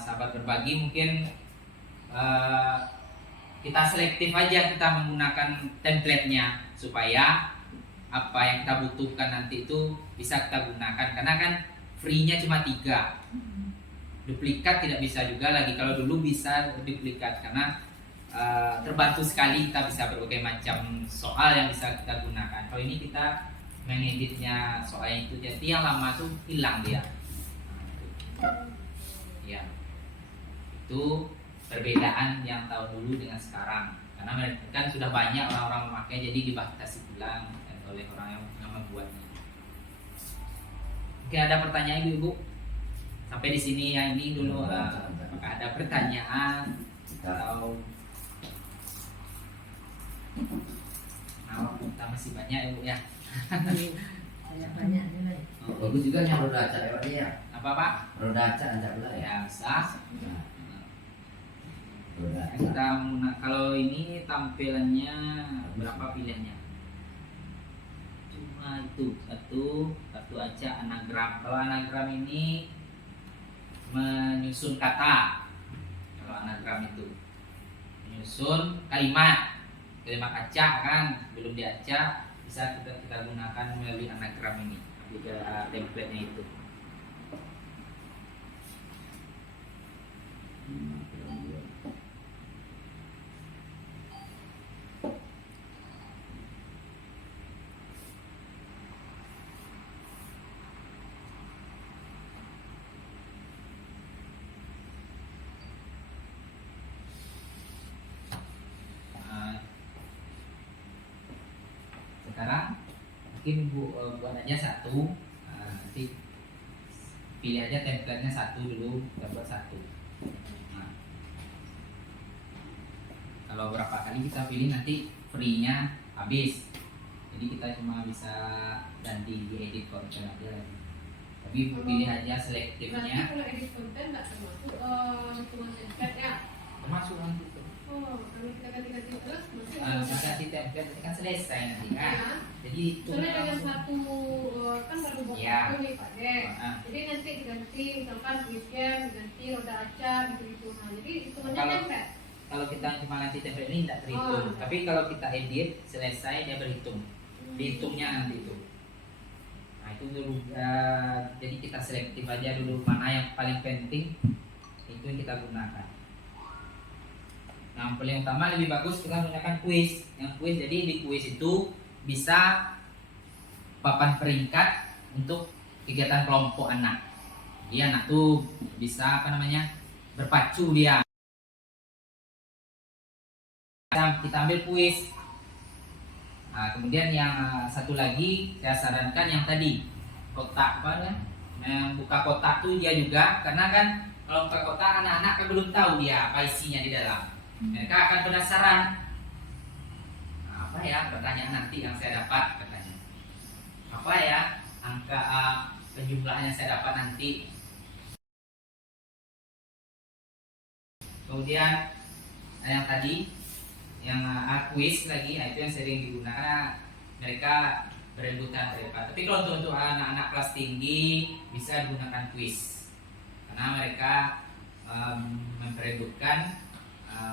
sahabat berbagi mungkin kita selektif aja kita menggunakan template-nya supaya apa yang kita butuhkan nanti itu bisa kita gunakan. Karena kan free-nya cuma 3. Duplikat tidak bisa juga lagi. Kalau dulu bisa duplikat karena terbantu sekali, kita bisa berbagai macam soal yang bisa kita gunakan. Kalau ini kita mengeditnya soal itu, jadi yang lama tuh hilang dia. Ya, itu perbedaan yang tahun dulu dengan sekarang. Karena mereka kan sudah banyak orang-orang memakai, jadi dibatasi ulang oleh orang yang membuatnya. Mungkin ada pertanyaan ibu-ibu? Sampai di sini ya, ini dulu. Apakah ada pertanyaan atau kita masih banyak ibu ya? Banyak nilai. Bagus juga yang roda acak lewat dia. Apa pak? Roda acak acak pula ya. Ya bisa. Roda acak. Kita kalau ini tampilannya berapa pilihannya? Cuma itu satu aja anagram. Kalau anagram ini menyusun kata. Kalau anagram itu menyusun kalimat acak kan, belum diacak bisa kita gunakan melalui anagram ini. Jika template-nya itu. Sekarang mungkin buat aja satu, nanti pilih aja template-nya satu dulu, kita buat satu. Nah, kalau berapa kali kita pilih nanti free-nya habis, jadi kita cuma bisa ganti di edit konten aja. Tapi pilih aja Berarti selektifnya, kalau edit konten nggak termasuk hitungan template ya? termasuk nanti itu. Oh, kalau kita ganti-ganti terus masih Misalnya ganti template nanti kan selesai nanti kan. Ya. Jadi itu Soalnya dengan satu kan baru buat Ya. satu nih Pak De. Ah. Jadi nanti diganti misalkan weekend, diganti roda acak gitu-gitu. Nah, jadi hitungannya Kalau- template. kalau kita cuma nanti template ini tidak terhitung. Oh. Tapi kalau kita edit selesai dia berhitung. Dihitungnya nanti itu. Nah itu dulu. Jadi kita selektif aja dulu mana yang paling penting, itu yang kita gunakan. Nah yang paling utama lebih bagus kita menggunakan kuis. Yang kuis, jadi di kuis itu bisa papan peringkat untuk kegiatan kelompok anak. Jadi anak tuh bisa berpacu dia. Kita ambil kuis. Nah, kemudian yang satu lagi saya sarankan yang tadi kotak buka kotak tuh dia juga, karena kan kalau buka kotak anak-anak kan belum tahu dia apa isinya di dalam. Mereka akan penasaran. Nah, apa ya pertanyaan nanti yang saya dapat katanya? Apa ya angka penjumlahan yang saya dapat nanti? Kemudian yang tadi yang kuis lagi, nah itu yang sering digunakan mereka berebutan berdebat. Tapi kalau untuk anak-anak kelas tinggi bisa digunakan kuis karena mereka memperebutkan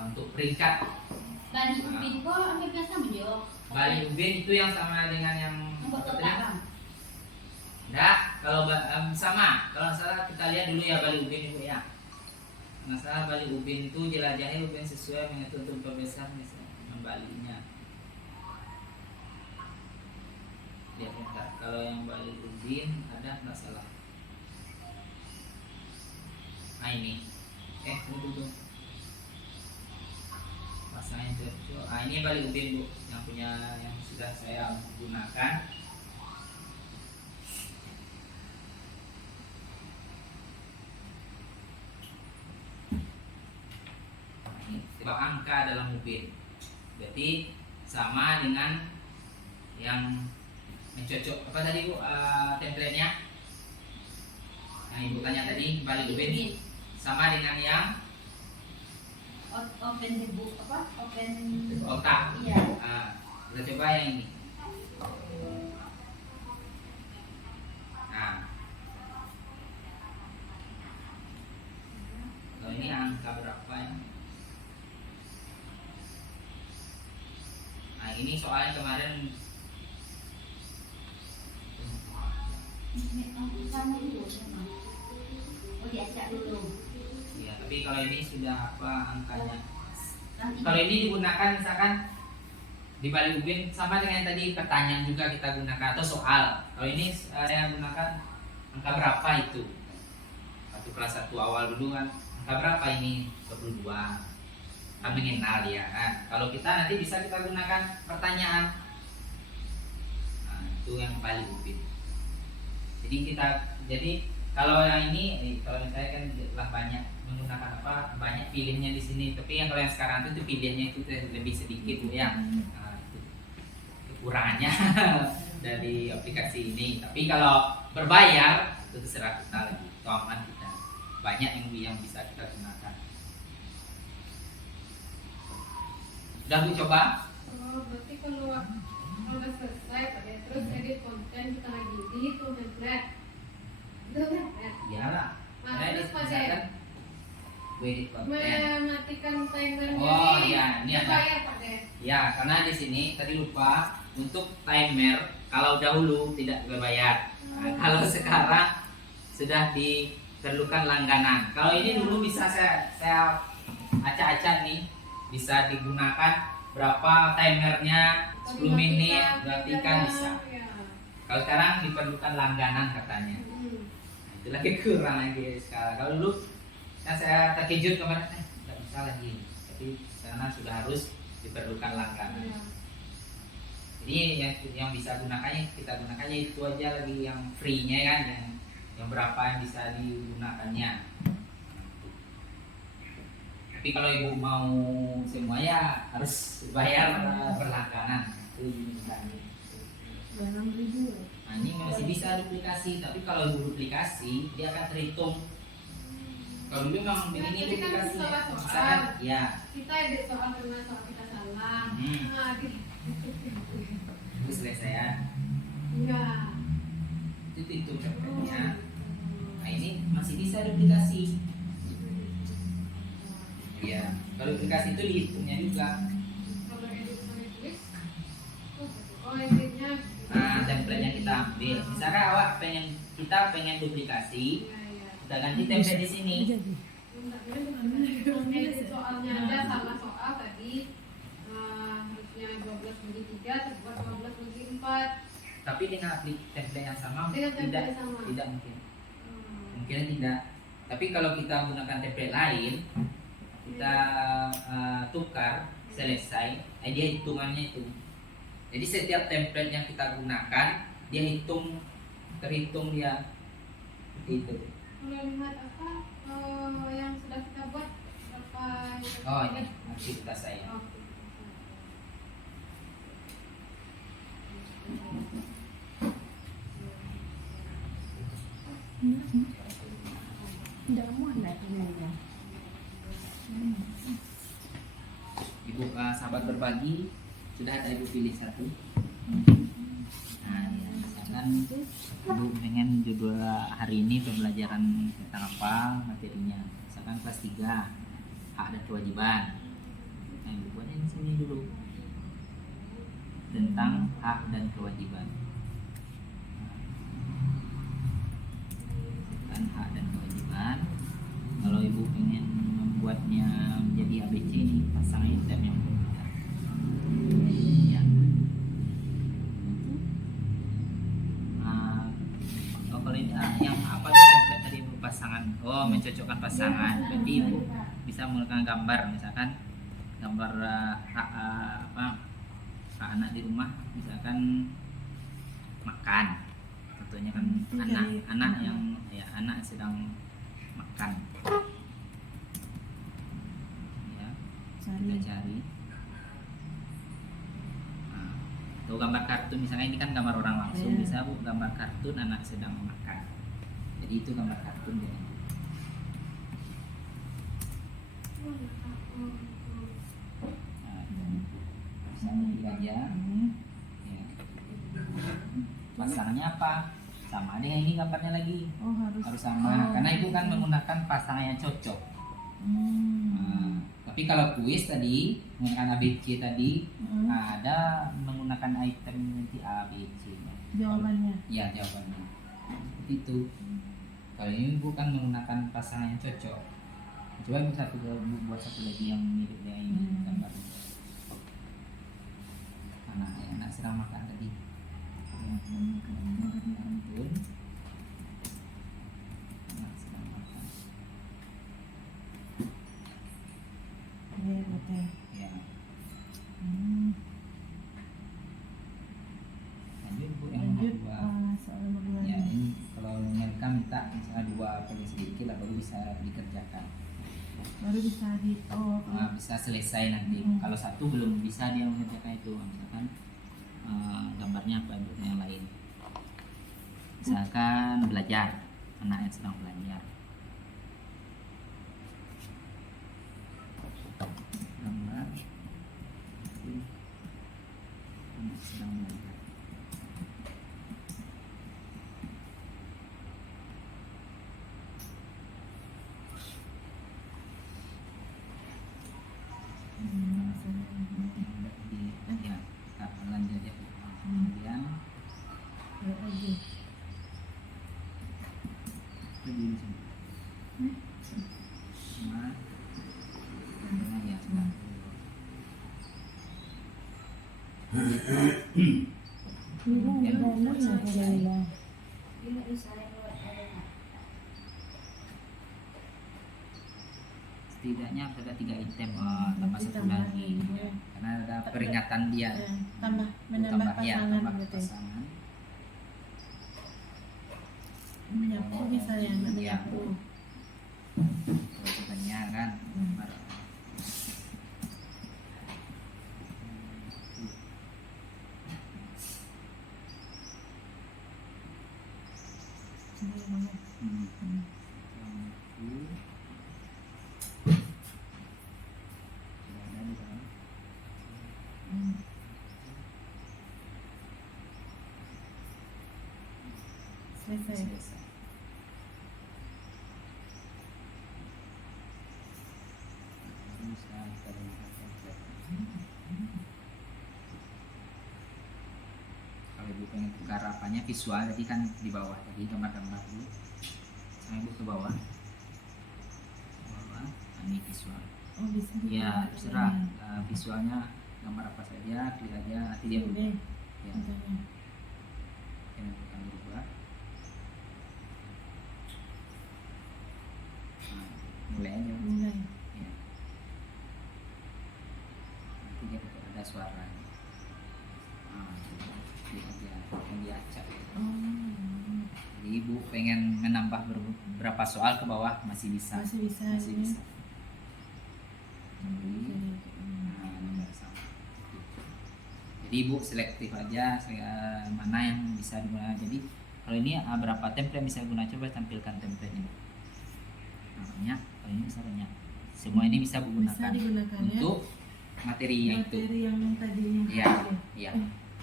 untuk peringkat. Bali Upin kok hampir biasa menjawab. Bali Ubin itu yang sama dengan yang Membuat kotak kan? enggak, kalau sama. Kalau salah kita lihat dulu ya Bali Ubin itu ya. Masalah Bali Ubin itu jelajahi Ubin sesuai mengatur untuk pembesaran membalinya. Lihat ya, kalau yang Bali Ubin ada nggak salah. Nah ini, tunggu. Pasangin virtual. Ah ini Bali Ubin bu, yang punya yang sudah saya gunakan. Tebak angka dalam Ubin, berarti sama dengan yang mencocok apa tadi bu template-nya yang ibu tanya tadi Bali Ubin sama dengan yang Open the book apa? Open otak. iya. Kita coba yang ini. Nah, kalau ini angka berapa ya? Nah ini soalnya kemarin Sama itu sama. kalau ini sudah apa angkanya? Kalau ini digunakan misalkan di balik ubin sama dengan yang tadi pertanyaan juga kita gunakan atau soal. Kalau ini saya gunakan angka berapa itu? Waktu kelas 1 awal dulu kan angka berapa ini? 22. Kami mengenal ya kan. Kalau kita nanti bisa kita gunakan pertanyaan. Nah, itu yang balik ubin. Jadi kalau yang ini kalau saya kan telah banyak menggunakan apa banyak pilihannya di sini, tapi yang kalau yang sekarang itu pilihannya itu lebih sedikit ya. Nah, itu kekurangannya dari aplikasi ini. Tapi kalau berbayar itu terserah kita lagi, keuangan kita banyak yang bisa kita gunakan. Udah Bu coba? Oh, berarti kalau selesai Pak ya, terus edit konten kita lagi dihitung template. Itu template. Iyalah. Nah, Ada terus Pak misalkan Dek, edit konten. mematikan timernya Oh, iya, ini ada. bayar Pak Dek. Ya, karena di sini tadi lupa untuk timer kalau dahulu tidak berbayar. Nah, kalau sekarang sudah diperlukan langganan. Kalau ini dulu bisa saya acak-acak nih, bisa digunakan berapa timernya 10 menit, matikan bisa. Ya. Kalau sekarang diperlukan langganan katanya. Nah, itu lagi kurang lagi sekarang. Kalau dulu kan saya terkejut kemarin, tidak bisa lagi. Tapi sana sudah harus diperlukan langganan. Ya. Jadi yang bisa gunakannya kita gunakannya itu aja lagi yang free-nya kan, yang berapa yang bisa digunakannya. Tapi kalau ibu mau semua ya harus bayar berlangganan. Itu gunakannya. Nah, ini masih bisa duplikasi, tapi kalau ibu duplikasi dia akan terhitung. Kalau dulu memang begini Tapi kan duplikasi, soal-soal. misalkan ya. Kita edit soal dengan soal kita salah. Nah, gitu. Itu selesai ya. Iya. Itu contohnya. Nah ini masih bisa duplikasi. Ya, kalau duplikasi itu dihitungnya juga. Kalau edit pakai tulis, oh editnya. Nah, template yang kita ambil. Misalkan awak kita pengen duplikasi, Iya, iya. kita ganti template di sini. Edit soalnya aja sama soal tadi harusnya 12 bagi 3 terbuat 12 bagi 4. Tapi dengan template yang sama Dengan template tidak yang sama. tidak mungkin. Mungkin tidak. Tapi kalau kita gunakan template lain, kita tukar selesai, dia hitungannya itu. Jadi setiap template yang kita gunakan dia terhitung dia itu. Kalau lihat apa yang sudah kita buat berapa? Oh ini aktivitas saya. Oh. Tidak muat nak ini ya. Ibu sahabat berbagi sudah ada ibu pilih satu. Nah, ya, misalkan ibu pengen judul hari ini pembelajaran tentang apa materinya. Misalkan kelas 3 hak dan kewajiban. Nah, ibu buatnya di sini dulu tentang hak dan kewajiban. Kan hak dan kewajiban. Kalau ibu pengen membuatnya menjadi ABC ini pasang item yang berbeda. Ya. Kalau ini yang apa template tadi ibu pasangan? Oh, mencocokkan pasangan. Berarti ibu bisa menggunakan gambar, misalkan gambar hak anak di rumah, misalkan makan. Contohnya kan anak yang ya anak sedang makan. Ya, kita cari. Nah, atau gambar kartun misalnya ini kan gambar orang langsung, bisa bu gambar kartun anak sedang makan. Jadi itu gambar kartun ya. Nah, bisa aja. Ya. Pasangnya apa? Sama dengan ini gambarnya lagi. Oh harus sama karena itu kan menggunakan pasangan yang cocok. Nah, tapi kalau kuis tadi menggunakan ABC tadi ada menggunakan item nanti ABC -nya. jawabannya. Ya jawabannya itu. Kalau ini bukan menggunakan pasangan yang cocok. Coba yang buat satu lagi yang mirip dia ini gambar. Anak sedang makan tadi. Anak sedang makan. Iya, betul. Ya. Lanjut Bu yang nomor Lanjut 2. soal nomor 2. Ya, ini kalau mereka minta misalnya 2 kali sedikit lah baru bisa dikerjakan. Baru bisa Bisa selesai nanti. Kalau satu belum bisa dia mengerjakan itu, misalkan gambarnya apa untuk yang lain. Misalkan belajar, anak yang sedang belajar. Gambar anak sedang belajar. Ya, kita lanjut ya. Kemudian lagi. itu di sini. Sama ya sudah. Bilang benar ya Kak. Ini usahanya buat ada nggak? Setidaknya harus ada 3 item tambah satu lagi ya. Karena ada peringatan dia. Tambah Tambah pasangan gitu. pasangan. Menyapu misalnya Ya. menyapu. Kewajibannya kan gambar. Selesai. Kalau ibu pengen tukar apanya visual tadi kan di bawah tadi gambar-gambar dulu. Saya ibu ke bawah. Ini visual. Oh bisa. Ya terserah visualnya gambar apa saja, klik aja nanti dia berubah. Ya, yang akan berubah. Nah, mulai aja. Mulai. Ya. Nanti dia ada suara. Klik aja, yang diacak. Jadi ibu pengen menambah beberapa soal ke bawah masih bisa. Masih bisa. Masih bisa. Nomor sama. Jadi ibu selektif aja mana yang bisa digunakan. Jadi kalau ini berapa template yang bisa digunakan, coba tampilkan template-nya. Namanya kalau ini bisa banyak. Semua ini bisa digunakan digunakan untuk materi yang itu. Materi yang tadinya. Iya, iya.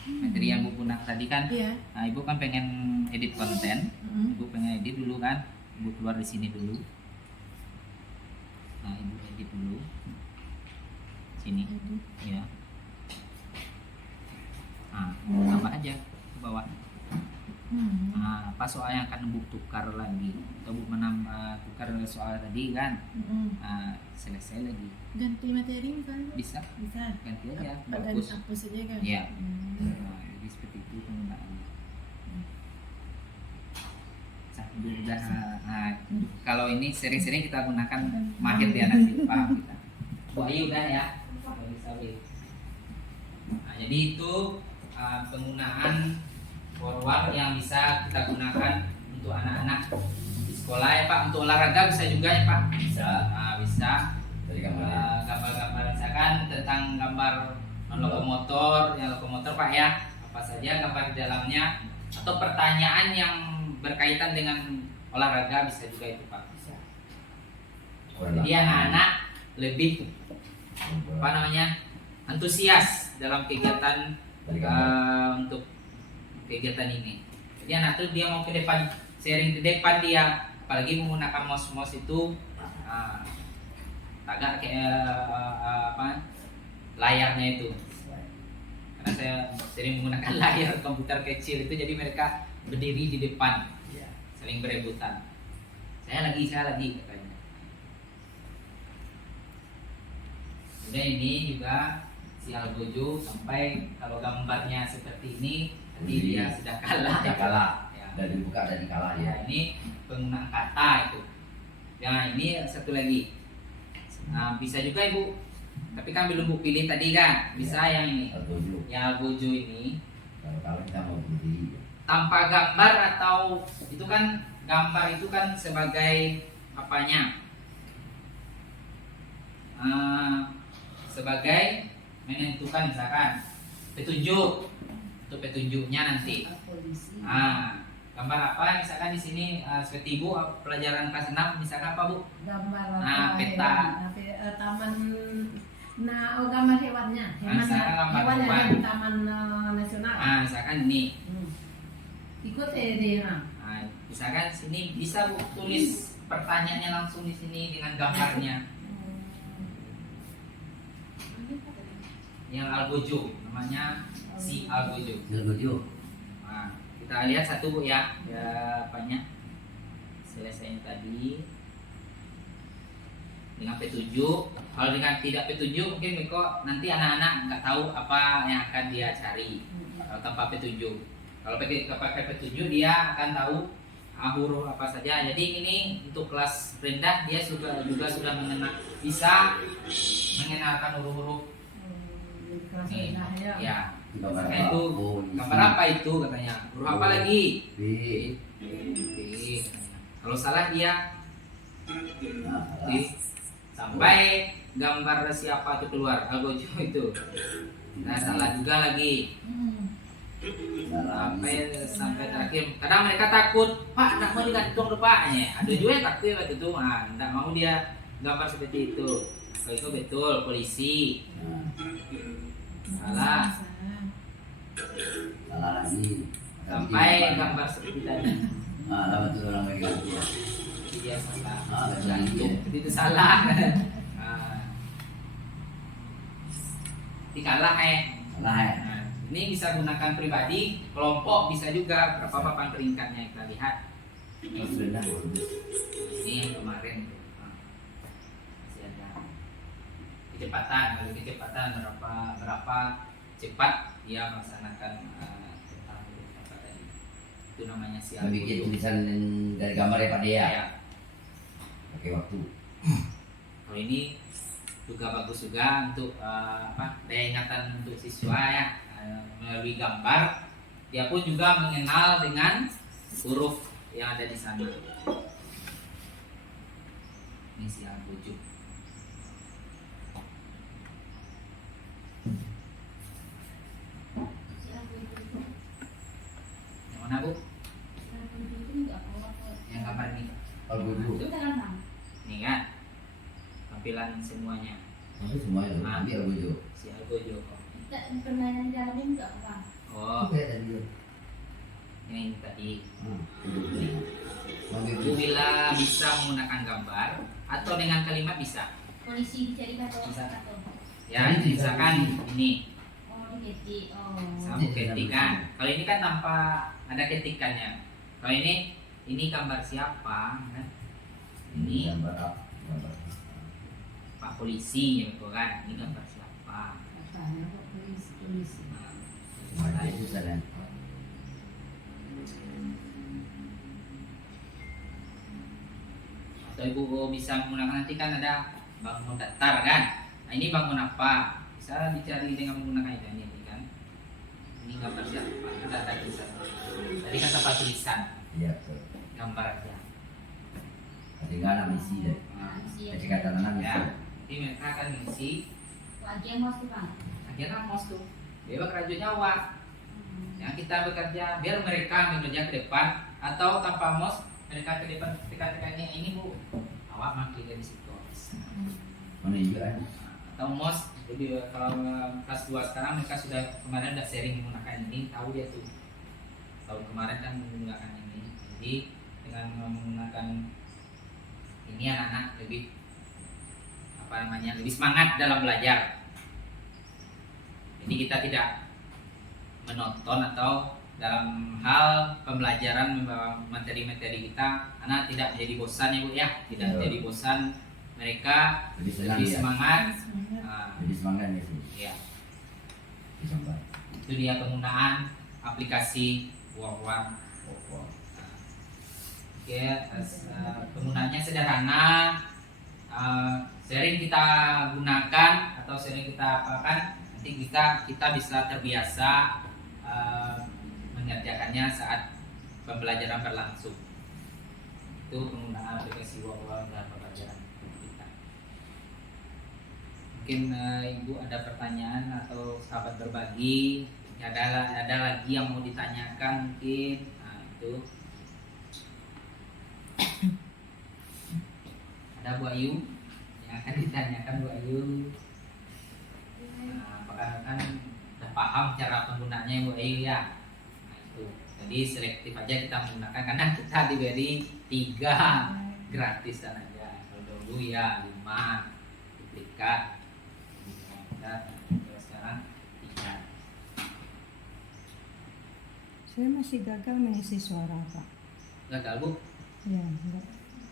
Materi yang ibu gunakan tadi kan. Iya. Nah, ibu kan pengen edit konten. Ibu pengen edit dulu kan. Ibu keluar di sini dulu. Nah, ibu edit dulu. Sini. Ya. Nah, tambah aja ke bawah. Nah, apa soal yang akan ibu tukar lagi? Atau ibu menambah tukar soal tadi kan? Nah, selesai lagi. Ganti materi misalnya? Bisa Bisa. ganti aja. Ganti Bagus. hapus aja kan? Iya. Nah, jadi seperti itu penggunaannya. Kalau ini sering-sering kita gunakan mahir dia nanti paham kita. Bu Ayu udah ya. Nah, jadi itu penggunaan forward yang bisa kita gunakan untuk anak-anak di sekolah ya Pak. Untuk olahraga bisa juga ya Pak. Bisa. Nah, bisa. Dari gambarnya. Gambar-gambar misalkan tentang gambar lokomotor, yang lokomotor Pak ya. Apa saja gambar di dalamnya atau pertanyaan yang berkaitan dengan olahraga bisa juga itu Pak. Bisa. Jadi anak-anak lebih apa namanya antusias dalam kegiatan untuk kegiatan ini. Jadi anak tuh dia mau ke depan, sharing di depan dia, apalagi menggunakan mouse itu agak kayak layarnya itu. Karena saya sering menggunakan layar komputer kecil itu, jadi mereka berdiri di depan, saling berebutan. Saya lagi katanya. Kemudian ini juga si Algojo sampai kalau gambarnya seperti ini nanti dia sudah kalah. Sudah kalah. Ya. Dari buka dari kalah Ya, ya. ini penggunaan kata itu. Ya, ini satu lagi. Nah, bisa juga Ibu. Tapi kan belum Bu pilih tadi kan. Bisa yang ini. Algojo. Yang Algojo ini Kalau kita mau beli tanpa gambar atau itu kan gambar itu kan sebagai apanya? Sebagai menentukan misalkan petunjuk. Untuk petunjuknya nanti. Polisi. Gambar apa misalkan di sini seperti Ibu pelajaran kelas 6 misalkan apa Bu? Gambar Peta. taman. Nah, gambar hewannya. Misalkan gambar Hewannya hewan. di taman nasional. Misalkan ini. Ikut dia. Misalkan sini bisa Bu tulis pertanyaannya langsung di sini dengan gambarnya. Yang Algojo namanya si Algojo. Algojo. Nah, kita lihat satu Bu ya, apanya selesai tadi dengan petunjuk. Kalau dengan tidak petunjuk mungkin Miko nanti anak-anak nggak tahu apa yang akan dia cari kalau tanpa petunjuk. Kalau pakai petunjuk dia akan tahu huruf apa saja. Jadi ini untuk kelas rendah dia juga sudah bisa mengenalkan huruf-huruf. Kelas Nih, rendah ya. ya. Gambar Nah, apa? itu Oh, gambar apa itu katanya? Huruf apa lagi? B. B. Kalau salah dia Nah, B. Sampai gambar siapa itu keluar Algojo itu. Nah salah juga lagi. Sampai terakhir. Kadang mereka takut, Pak, nak mau digantung Pak. Ada juga yang takut waktu itu. Tidak mau dia gambar seperti itu. Kalau itu betul polisi. Salah. Salah lagi. Sampai gambar seperti tadi. Lama tuh orang ganti. Dia salah. Gantung. Itu salah. Dikalah Salah ya. Nah, ini bisa gunakan pribadi, kelompok bisa juga. Berapa papan peringkatnya kita lihat. Terus rendah. Ini yang kemarin. Masih ada kecepatan, kalau kecepatan berapa cepat dia melaksanakan tentang apa tadi. Itu namanya si Kita bikin Algojo. tulisan dari gambar ya Pak Dea. Ya. Pakai waktu. Kalau ini juga bagus juga untuk daya ingatan untuk siswa ya, melalui gambar dia pun juga mengenal dengan huruf yang ada di sana. Ini si Algojo. Yang mana Bu? Yang gambar ini. Algojo. Ini kan tampilan semuanya Itu semuanya loh. Nanti Algojo. si Algojo. Permainan di dalamnya juga apa? Oh, Oke tadi. ini tadi. Nanti Ibu bila bisa menggunakan gambar atau dengan kalimat bisa. Polisi dicari atau Bisa. atau Ya, misalkan ini oh diketik sambung ketikan. Kalau ini kan tanpa ada ketikannya. Kalau ini gambar siapa? Kan? Ini gambar apa? Gambar. Pak polisi, ya betul kan? Ini gambar siapa? Katanya kok polisi. Semuanya itu salah. Atau Ibu bisa menggunakan nanti kan ada bangun datar kan? Nah ini bangun apa? Bisa dicari dengan menggunakan ini kan? Ini gambar siapa? Ada tadi tadi kata Pak tulisan Iya betul. gambar aja. Ketinggalan misi deh. Jadi kata anak Ya, misi. jadi mereka akan mengisi lagi yang mau Bang. akhirnya mos tuh. Dia kerja Jawa. Yang kita bekerja biar mereka bekerja ke depan atau tanpa mos mereka ke depan ketika ini Bu awak makin dari situ. Menunjukkan. Atau mos jadi kalau kelas 2 sekarang mereka sudah kemarin udah sharing menggunakan ini tahu dia tuh tahun kemarin kan menggunakan ini jadi dengan menggunakan ini anak-anak lebih apa namanya lebih semangat dalam belajar jadi kita tidak menonton atau dalam hal pembelajaran membawa materi-materi kita anak tidak menjadi bosan ya Bu ya tidak Ya. menjadi bosan mereka Lebih senang lebih ya. semangat. Semangat. Jadi semangat nih sih. Ya, Disambar. itu dia penggunaan aplikasi Workwan. Oh. Oke, penggunaannya sederhana, sering kita gunakan atau sering kita apakan, nanti kita bisa terbiasa mengerjakannya saat pembelajaran berlangsung. Itu penggunaan aplikasi Workwan dalam pembelajaran kita. Mungkin Ibu ada pertanyaan atau sahabat berbagi, ada lagi yang mau ditanyakan mungkin. Nah, itu ada Bu Ayu yang akan ditanyakan Bu Ayu. Nah, apakah kan udah paham cara penggunaannya Bu Ayu ya? Nah, itu. Jadi selektif aja kita menggunakan karena kita diberi 3 gratis dan aja. Kalau dulu ya 5 duplikat. Nah, sekarang 3. Saya masih gagal mengisi suara, Pak. Gagal Bu? Ya, enggak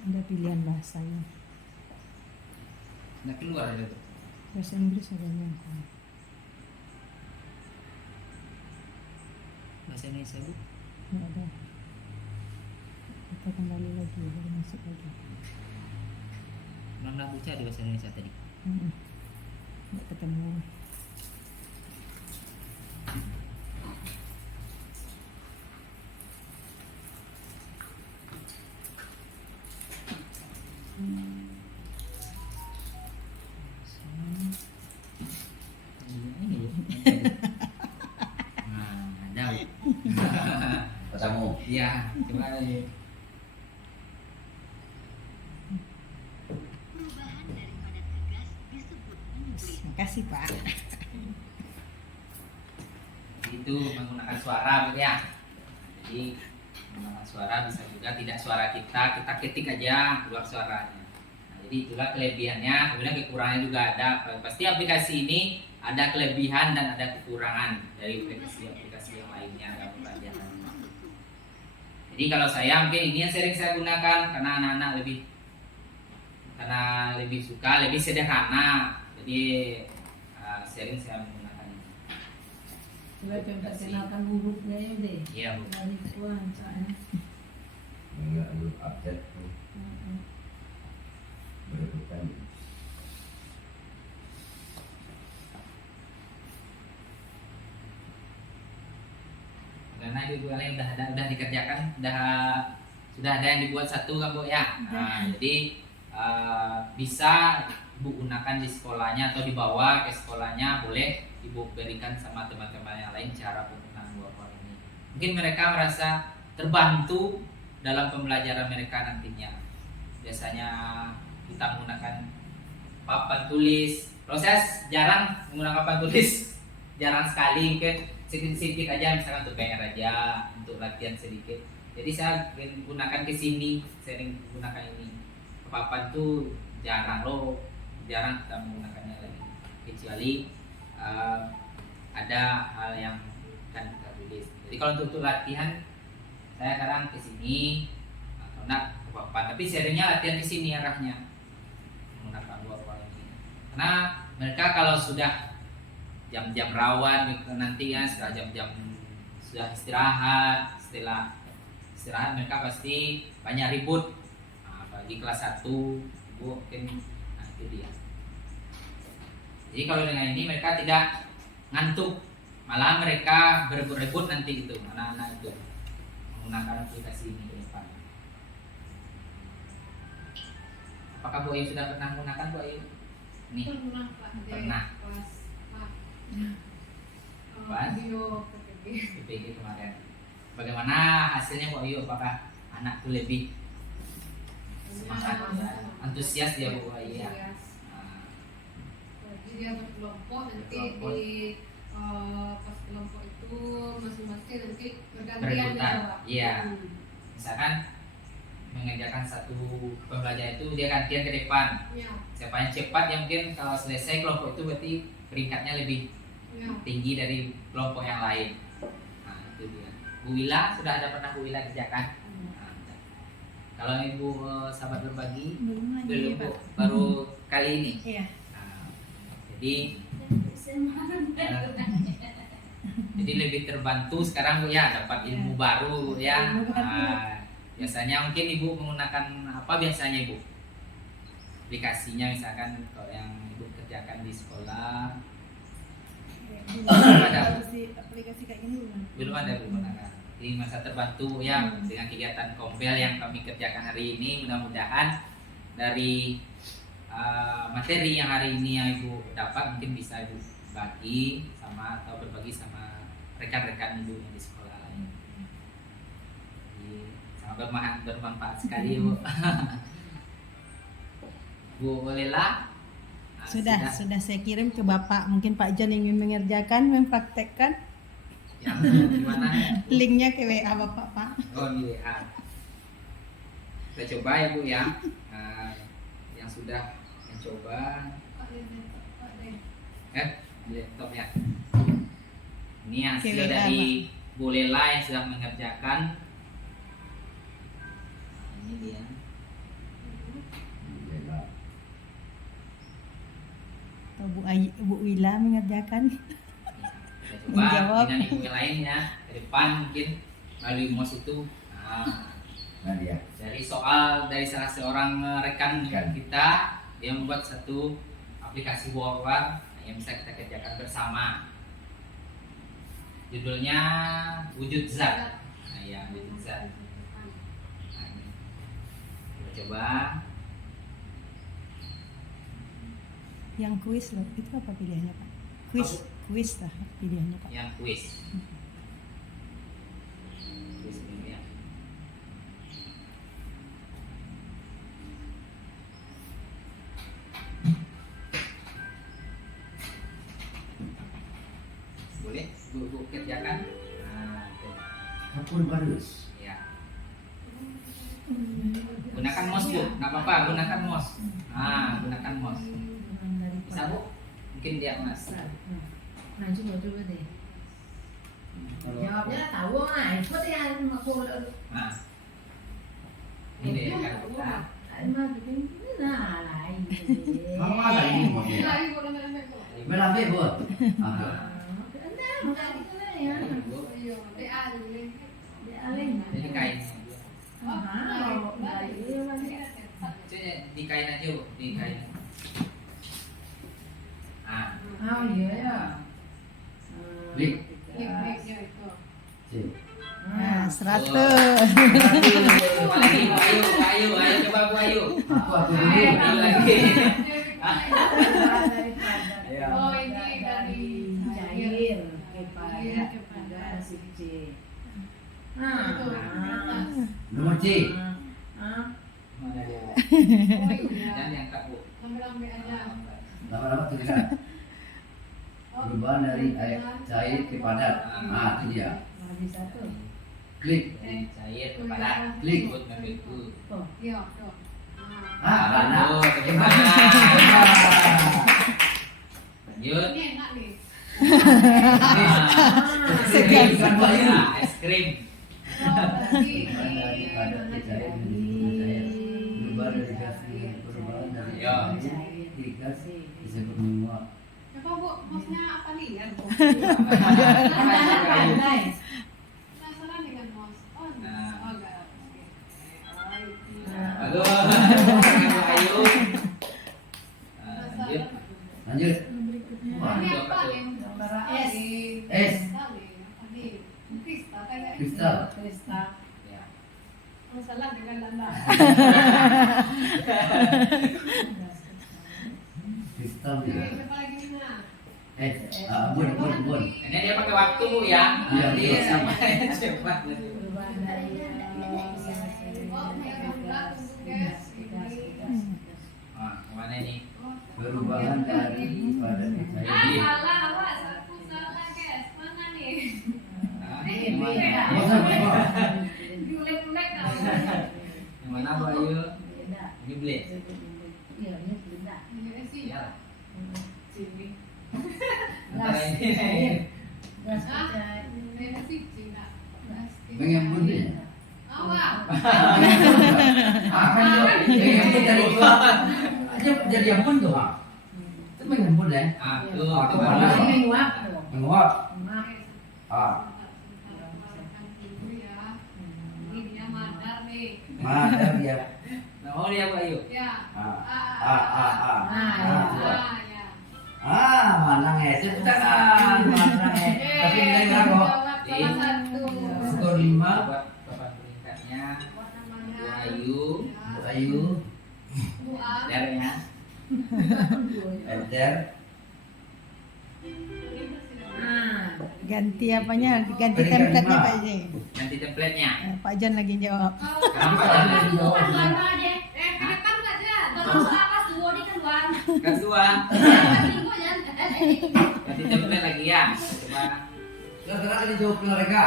ada pilihan bahasanya. Nggak keluar ada tuh. Bahasa Inggris adanya. Bahasa Indonesia Bu? Enggak ada. Kita kembali lagi, baru masuk lagi. Mana Bu cari bahasa Indonesia tadi? Enggak ketemu. Nah, ada Bu. Ketemu. Iya, coba aja. Makasih, Pak. Itu menggunakan suara Bu ya. Jadi menggunakan suara bisa juga tidak suara kita ketik aja keluar suaranya. Nah, jadi itulah kelebihannya, kemudian kekurangannya juga ada. Pasti aplikasi ini ada kelebihan dan ada kekurangan dari aplikasi yang lainnya dalam pembelajaran. Jadi kalau saya mungkin ini yang sering saya gunakan karena anak-anak lebih suka, lebih sederhana. Jadi sering saya menggunakan ini. Coba perkenalkan hurufnya ya deh. Iya Bu. Dari tuan soalnya. Enggak lu update tuh. Berebutan. Karena ibu kalian udah dikerjakan, sudah ada yang dibuat satu kan Bu ya. Nah, jadi bisa Ibu gunakan di sekolahnya atau dibawa ke sekolahnya, boleh Ibu berikan sama teman-teman yang lain cara penggunaan Workwan ini. Mungkin mereka merasa terbantu dalam pembelajaran mereka nantinya. Biasanya kita menggunakan papan tulis, proses jarang menggunakan papan tulis, jarang sekali, mungkin sedikit aja, misalkan untuk PR aja, untuk latihan sedikit. Jadi saya gunakan ke sini, sering gunakan ini. Papan tuh jarang kita menggunakannya lagi, kecuali ada hal yang akan kita tulis. Jadi kalau untuk latihan, saya sekarang ke sini atau enggak ke papan, tapi seringnya latihan ke sini arahnya menggunakan Workwan ini. Karena mereka kalau sudah jam-jam rawan nanti ya, setelah jam-jam sudah setelah istirahat mereka pasti banyak ribut. Nah, apalagi kelas 1 mungkin itu dia. Jadi kalau dengan ini mereka tidak ngantuk, malah mereka berebut-rebut nanti gitu, anak-anak itu menggunakan aplikasi ini ke depan. Apakah Bu Ayu sudah pernah menggunakan Bu Ayu? Nih. Pernah Pak. Pernah. Pas Pas? video PPG. PPG kemarin. Bagaimana hasilnya Bu Ayu? Apakah anak itu lebih semangat, antusias dia Bu Ayu ya? Antusias. Nah, Jadi dia berkelompok nanti Berkelompok. di pas kelompok itu masing-masing nanti bergantian Berebutan. jawab. Iya. Misalkan mengerjakan satu pembelajaran itu dia gantian ke depan. Iya. Siapa yang cepat yang mungkin kalau selesai kelompok itu berarti peringkatnya lebih Iya. tinggi dari kelompok yang lain. Nah, itu dia. Bu Wila sudah ada pernah Bu Wila kerjakan? Nah, Kalau Ibu sahabat berbagi Belum lagi, belum Pak. Bu, baru kali ini. Iya. Nah, jadi jadi lebih terbantu sekarang Bu ya, dapat ilmu baru Bu ya. Ilmu baru. Nah, biasanya mungkin Ibu menggunakan apa biasanya Ibu? Aplikasinya misalkan kalau yang Ibu kerjakan di sekolah ada Aplikasi kayak gini belum ada Bu menggunakan. Di masa terbantu ya dengan kegiatan Kompel yang kami kerjakan hari ini, mudah-mudahan dari materi yang hari ini yang Ibu dapat mungkin bisa Ibu bagi sama atau berbagi sama rekan-rekan Ibu yang di sekolah lain. Jadi sangat bermanfaat sekali Bu. Bu bolehlah. Sudah saya kirim ke Bapak. Mungkin Pak Jan ingin mengerjakan, mempraktekkan. Yang gimana? Linknya ke WA Bapak, Pak. Oh di WA. Kita coba ya Bu ya. Yang sudah mencoba di laptop ya. Ini hasil Oke, dari Bu Lela yang sudah mengerjakan. Ini dia. Atau Bu Wila mengerjakan. Kita coba Menjawab. dengan ibu yang lainnya ke depan mungkin melalui mouse itu. Nah dia. Dari soal dari salah seorang rekan kita, dia membuat satu aplikasi Word yang bisa kita kerjakan bersama. Judulnya Wujud Zat. Nah, ya, Wujud Zat. Nah, ini. Kita coba. Yang kuis loh, itu apa pilihannya Pak? Kuis lah pilihannya Pak. Yang kuis. Kuis ini ya. Boleh Bu kerjakan. Nah, itu. Kapur barus. Ya. Gunakan mouse Bu, nggak apa-apa, gunakan mouse. Gunakan mouse. Bisa Bu? Mungkin dia Mas. Nah, coba deh. Jawabnya tahu nggak? Ikut yang aku. Nah, ini dia kan kita. Mah bikin nah lain. Mama ada ini mau dia. Melambe buat. Ini kain. Coba di kain aja Bu, di kain. Oh iya ya. Klik. Nah, 100. Ayo, coba Bu, ayo. Aku dulu. Ayo lagi. Oh ini dari cair kepada si C. Nomor C. Mana dia? Jangan diangkat Bu. Lambe-lambe aja. Lama-lama tulisan. Perubahan dari air cair ke padat. Itu dia. Bisa tuh. Klik. Cair kepada Klik. buat membentuk. Iya, tuh. Padat. Bagaimana? Lanjut. Ini enak nih. Es krim, es krim. Oh, berarti Dari padat ke cair menjadi cair. Perubahan dari gas ke perubahan dari Ya. air ke gas disebut menguap. apa Bu? Maksudnya apa lihat Bu? Pandai. Penasaran dengan mouse. Oh, Nah. oh enggak. Oke. Bagus. Ayo. Lanjut. Lanjut. Wah, Ini itu apa apa tuh? yang Gambar S? S. Kristal kayak Kristal. Kristal. Ya. masalah dengan Anda. Kristal Oke, juga. siapa lagi Nina? Bun. Ini dia pakai waktu Bu ya. Iya, Jadi iya. sampai cepat. Perubahan dari Oh, yang berat untuk guys. Mana ini? Perubahan dari padat ke cair. Salah, awak aku salah guys. Mana nih? Yang mana? Julek-julek kau. Yang mana Bu Ayu? Ini blade. Iya, ini benda. Ini sih. Ya. Sini. Antara ini. Gas Ah, cair. ini sih Cina. Mengembun dia. Awak. Kan jo. Yang pun dari gua. Aja jadi yang pun tuh, ha. Itu yang pun deh. Tuh, Aku itu mana? baru. Menguap. Menguap. Ah, Ini dia madar nih. mana dia? Oh dia Bu Ayu. Ya. Ah. Ya. Manang cepetan manang tapi ini berapa? Salah satu. Skor 5. Buat papan peringkatnya Warna Bu mana? Ayu. Bu Ayu, Bu A. Dernya. Eder, Ganti apanya? Ganti Peringkat template-nya 5. Pak Jen. Ganti template-nya. Pak Jan lagi jawab. Kenapa ada di Jawa? Lama deh. Ke depan nggak Jan? Kalau apa dua di keluar. Kedua. Minggu Jan. Ganti template lagi ya. Coba. Sekarang ada jawab mereka.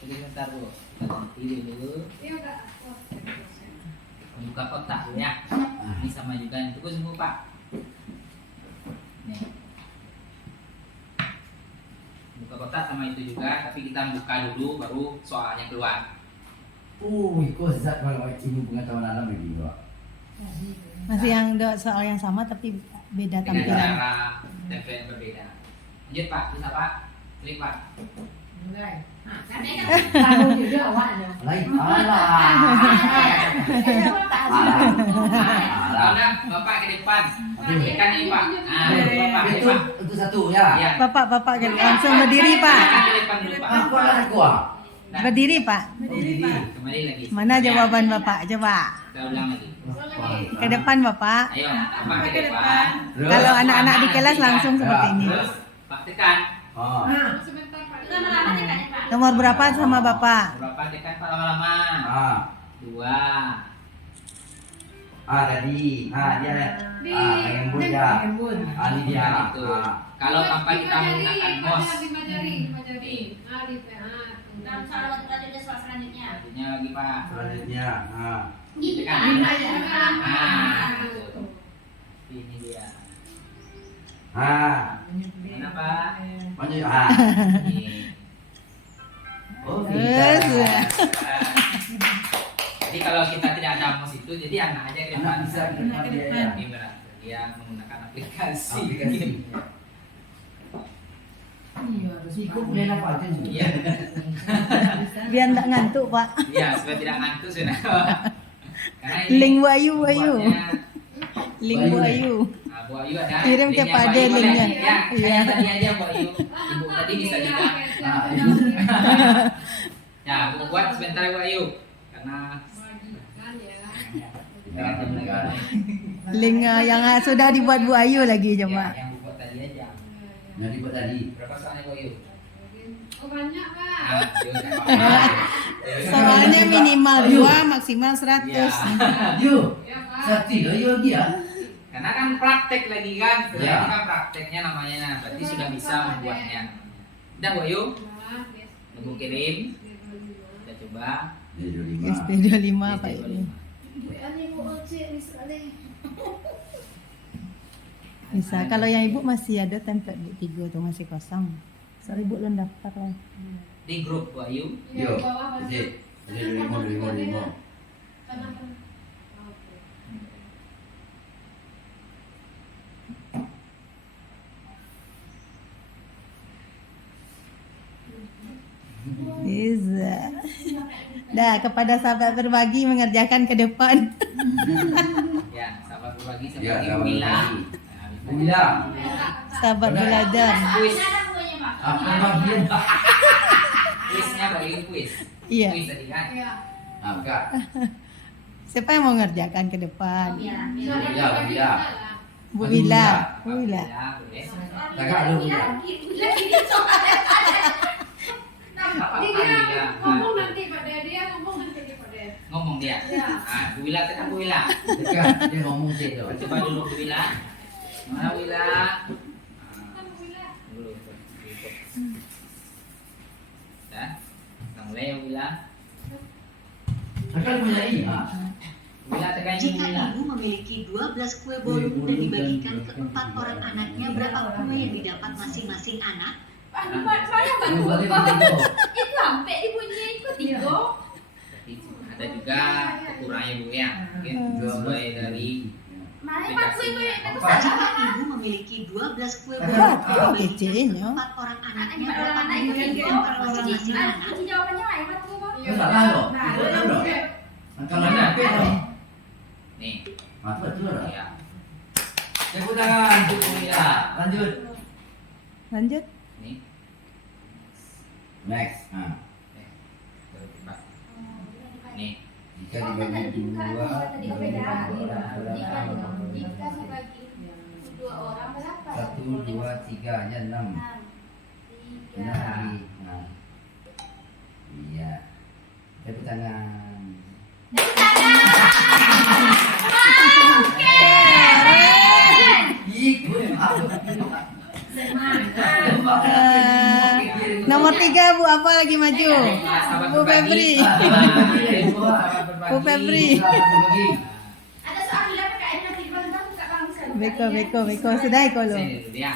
Jadi sebentar Bu. Kita ganti dulu. Iya udah. Membuka kotak ya. Ini sama juga ini tunggu semua Pak. Nih. Buka kotak sama itu juga, tapi kita buka dulu baru soalnya keluar. Kok zat kalau ilmu pengetahuan alam begini, Pak. Masih yang soal yang sama tapi beda Dengan tampilan. cara template yang berbeda. Lanjut Pak, bisa Pak? Klik Pak. Mulai. Karena kan Tahu juga awaknya. Lain alah. Kalau udah Bapak ke depan. Tekan ini Pak. Nah, Bapak ke Itu depan. itu satu ya. Ya. Bapak langsung berdiri Pak. Tekan ke depan dulu Pak. Aku lah gua. Nah, Berdiri Pak. Berdiri. kembali lagi. Mana jawaban Bapak? Coba. Kita ulang lagi. Ke depan Bapak. Ayo, Bapak ke depan. Kalau anak-anak di kelas langsung seperti ini. Terus Pak tekan. Oh. Sebentar Pak. lama-lama tekan ya Pak. Nomor berapa sama Bapak? Bapak tekan Pak lama-lama. Ah. 2. Tadi. Dia. Yang bun ya. Embun. Ini dia. Itu. Kalau tanpa kita menggunakan mouse. Lima jari. Nah, di Dan soal lanjutnya soal selanjutnya. Selanjutnya lagi Pak. Selanjutnya. Tekan. Lima ya. Betul. Ini dia. Mana Pak? Maju. Ini. Oh, Yes. Jadi kalau kita tidak ada mouse itu, jadi anak aja ke depan. Anak bisa ke depan dia ya. Ini berarti dia menggunakan aplikasi. Aplikasi. Iya, harus Ikut boleh apa aja juga. Iya. Biar enggak ngantuk Pak. Iya, supaya tidak ngantuk sudah. Karena ini Link Bu Ayu, Bu Ayu. buatnya- Link Bu Ayu. Nah, Bu Ayu ada. Kirim ke linknya Pak Bu Ade Ayu boleh. linknya. Ya, Iya. kayak tadi aja Bu Ayu. Ibu tadi bisa juga. Ya, Bu buat sebentar Bu Ayu. Karena Ya, benar. Link yang sudah dibuat Bu Ayu lagi ya, coba. yang Bu buat tadi aja. Yang dibuat tadi. Berapa soalnya Bu Ayu? Oh banyak Pak. Ah, yuk, nggak apa-apa. Soalnya minimal 2, maksimal 100. Iya. Yuk. Ya Pak. Sakti loh yuk lagi ya. Karena kan praktek lagi kan. Ya. Ini kan prakteknya namanya. Nah, berarti sudah bisa membuatnya. Udah Bu Ayu, Ibu kirim. Kita coba. Dia 25. SD25 Pak SD25. ini. Bisa. Kalau yang Ibu masih ada template Bu 3 tuh masih kosong. Soalnya Ibu belum daftar lah. Di grup Bu Ayu. Yuk. Jadi 25. Bisa. Dah kepada sahabat berbagi mengerjakan ke depan. Ya, sahabat berbagi Ya, seperti sahabat Mila. berbagi. Nah, Bila. Sahabat belajar. Kuis. Ada bukunya Pak. Apa bagian? Kuisnya Bu Ayu kuis. Iya. Kuis tadi kan. Iya. Enggak. Siapa yang mau mengerjakan ke depan? Iya. Ya, Bila. Bu Wila. Bu Wila. Ya, boleh. Enggak ada Bila. Nggak apa-apa, Dia Bila. ngomong nanti Pak Dede, dia ngomong nanti Pak Dede. Ngomong dia. Ya. Ah, Bu Wila tekan Bu Wila. Dekat dia ngomong sih tuh. Coba dulu Bu Wila. Mana Wila? Kan Bu Wila. Dulu. Dah. Kita mulai ya Wila. Akan punya iya. Wila tekan ini Jika Wila. ibu memiliki 12 kue bolu dan dibagikan ke 4 orang anaknya, berapa kue yang didapat masing-masing anak? Pak, saya Lu balik bantu. ke Itu sampai dibunyiin itu tiga. Ada juga ukurannya Bu ya. Mungkin sesuai dari Mana pak kue kue itu Jika salah. ibu memiliki 12 kue Wah, bolu kecilnya. 4 orang anaknya Empat orang berapa anak itu banyak tiga. dan masing-masing Ah, anak? kunci jawabannya lain pak tuh. Itu salah loh. Betul loh. Kalau ada apa loh? nih Betul loh. ya. Tepuk tangan untuk ya. Lanjut. Lanjut. Nih. Next. Nah, Nih. jika dibagi dua, Jika dibagi dua orang berapa? 1, 2, 3 hanya 6. Benar lagi. Nah. Iya. Tepuk tangan. Ikut aku. Nomor 3 Bu, apa lagi maju? Bu Febri. Bu Febri. Ada soal di PKN nanti bang buka bangsa. Beko. Sudah iko lo. Sini dulu ya.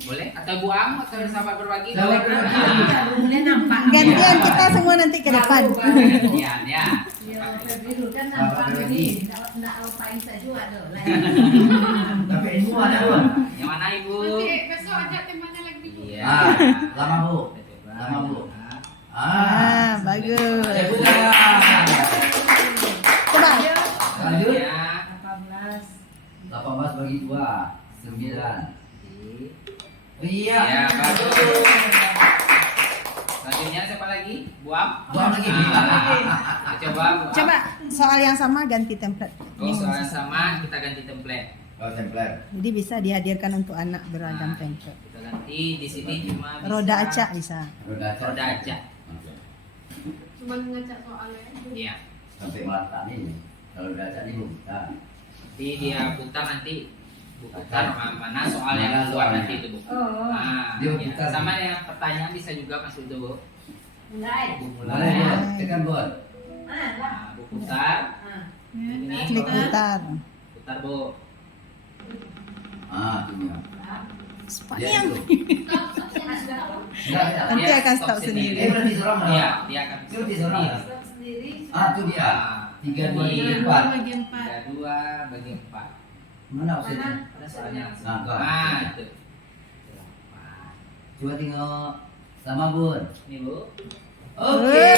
Boleh? Atau buang atau sahabat berbagi? Sahabat Boleh? berbagi. Kemudian nampak. Gantian kita semua nanti ke depan. Gantian ya. Ya, Febri dulu kan nampak ini. Nggak lupain saya juga tuh. Tapi ini ada Bu. Yang mana Ibu? Nanti besok ajak temannya lagi Bu. Iya. Ah, lama Bu. Lama Bu. Ah, bagus. Tepuk tangan. Coba. Lanjut. Ya. 18. 18 bagi 2, 9. Iya. Ya, bagus. Selanjutnya siapa lagi? Buang? Buang lagi. Coba buang. Coba soal yang sama ganti template. Oh, soalnya sama, kita ganti template. Oh, templar. Jadi bisa dihadirkan untuk anak beragam Nah, template. kita ganti di sini cuma bisa Roda acak bisa. Roda acak. Cuma ngecek soalnya. Iya. Sampai mata nih. Kalau udah jadi Bu. Nah. Nanti dia putar nanti putar mana soal yang Mana keluar soalnya? nanti itu Bu. Oh. Nah, Dia ya. putar. Sama yang pertanyaan bisa juga masuk itu Bu. Mulai. Bu Mulai Bu. mulai. Tekan Bu. Nah, Bu putar. Ini Klik putar. putar Bu. Ah, ini. Sepanjang. Nanti Enggak. akan stop sendiri. Dia berarti seorang. Iya, dia akan Dia berarti seorang. Sendiri. Ah, itu dia. 3, 2, 4. 32 bagi 4. Mana offsetnya? Ada soalnya langsung. Nah, kok. Nah, itu. Coba tengok sama Bun. Ini Bu. Oke.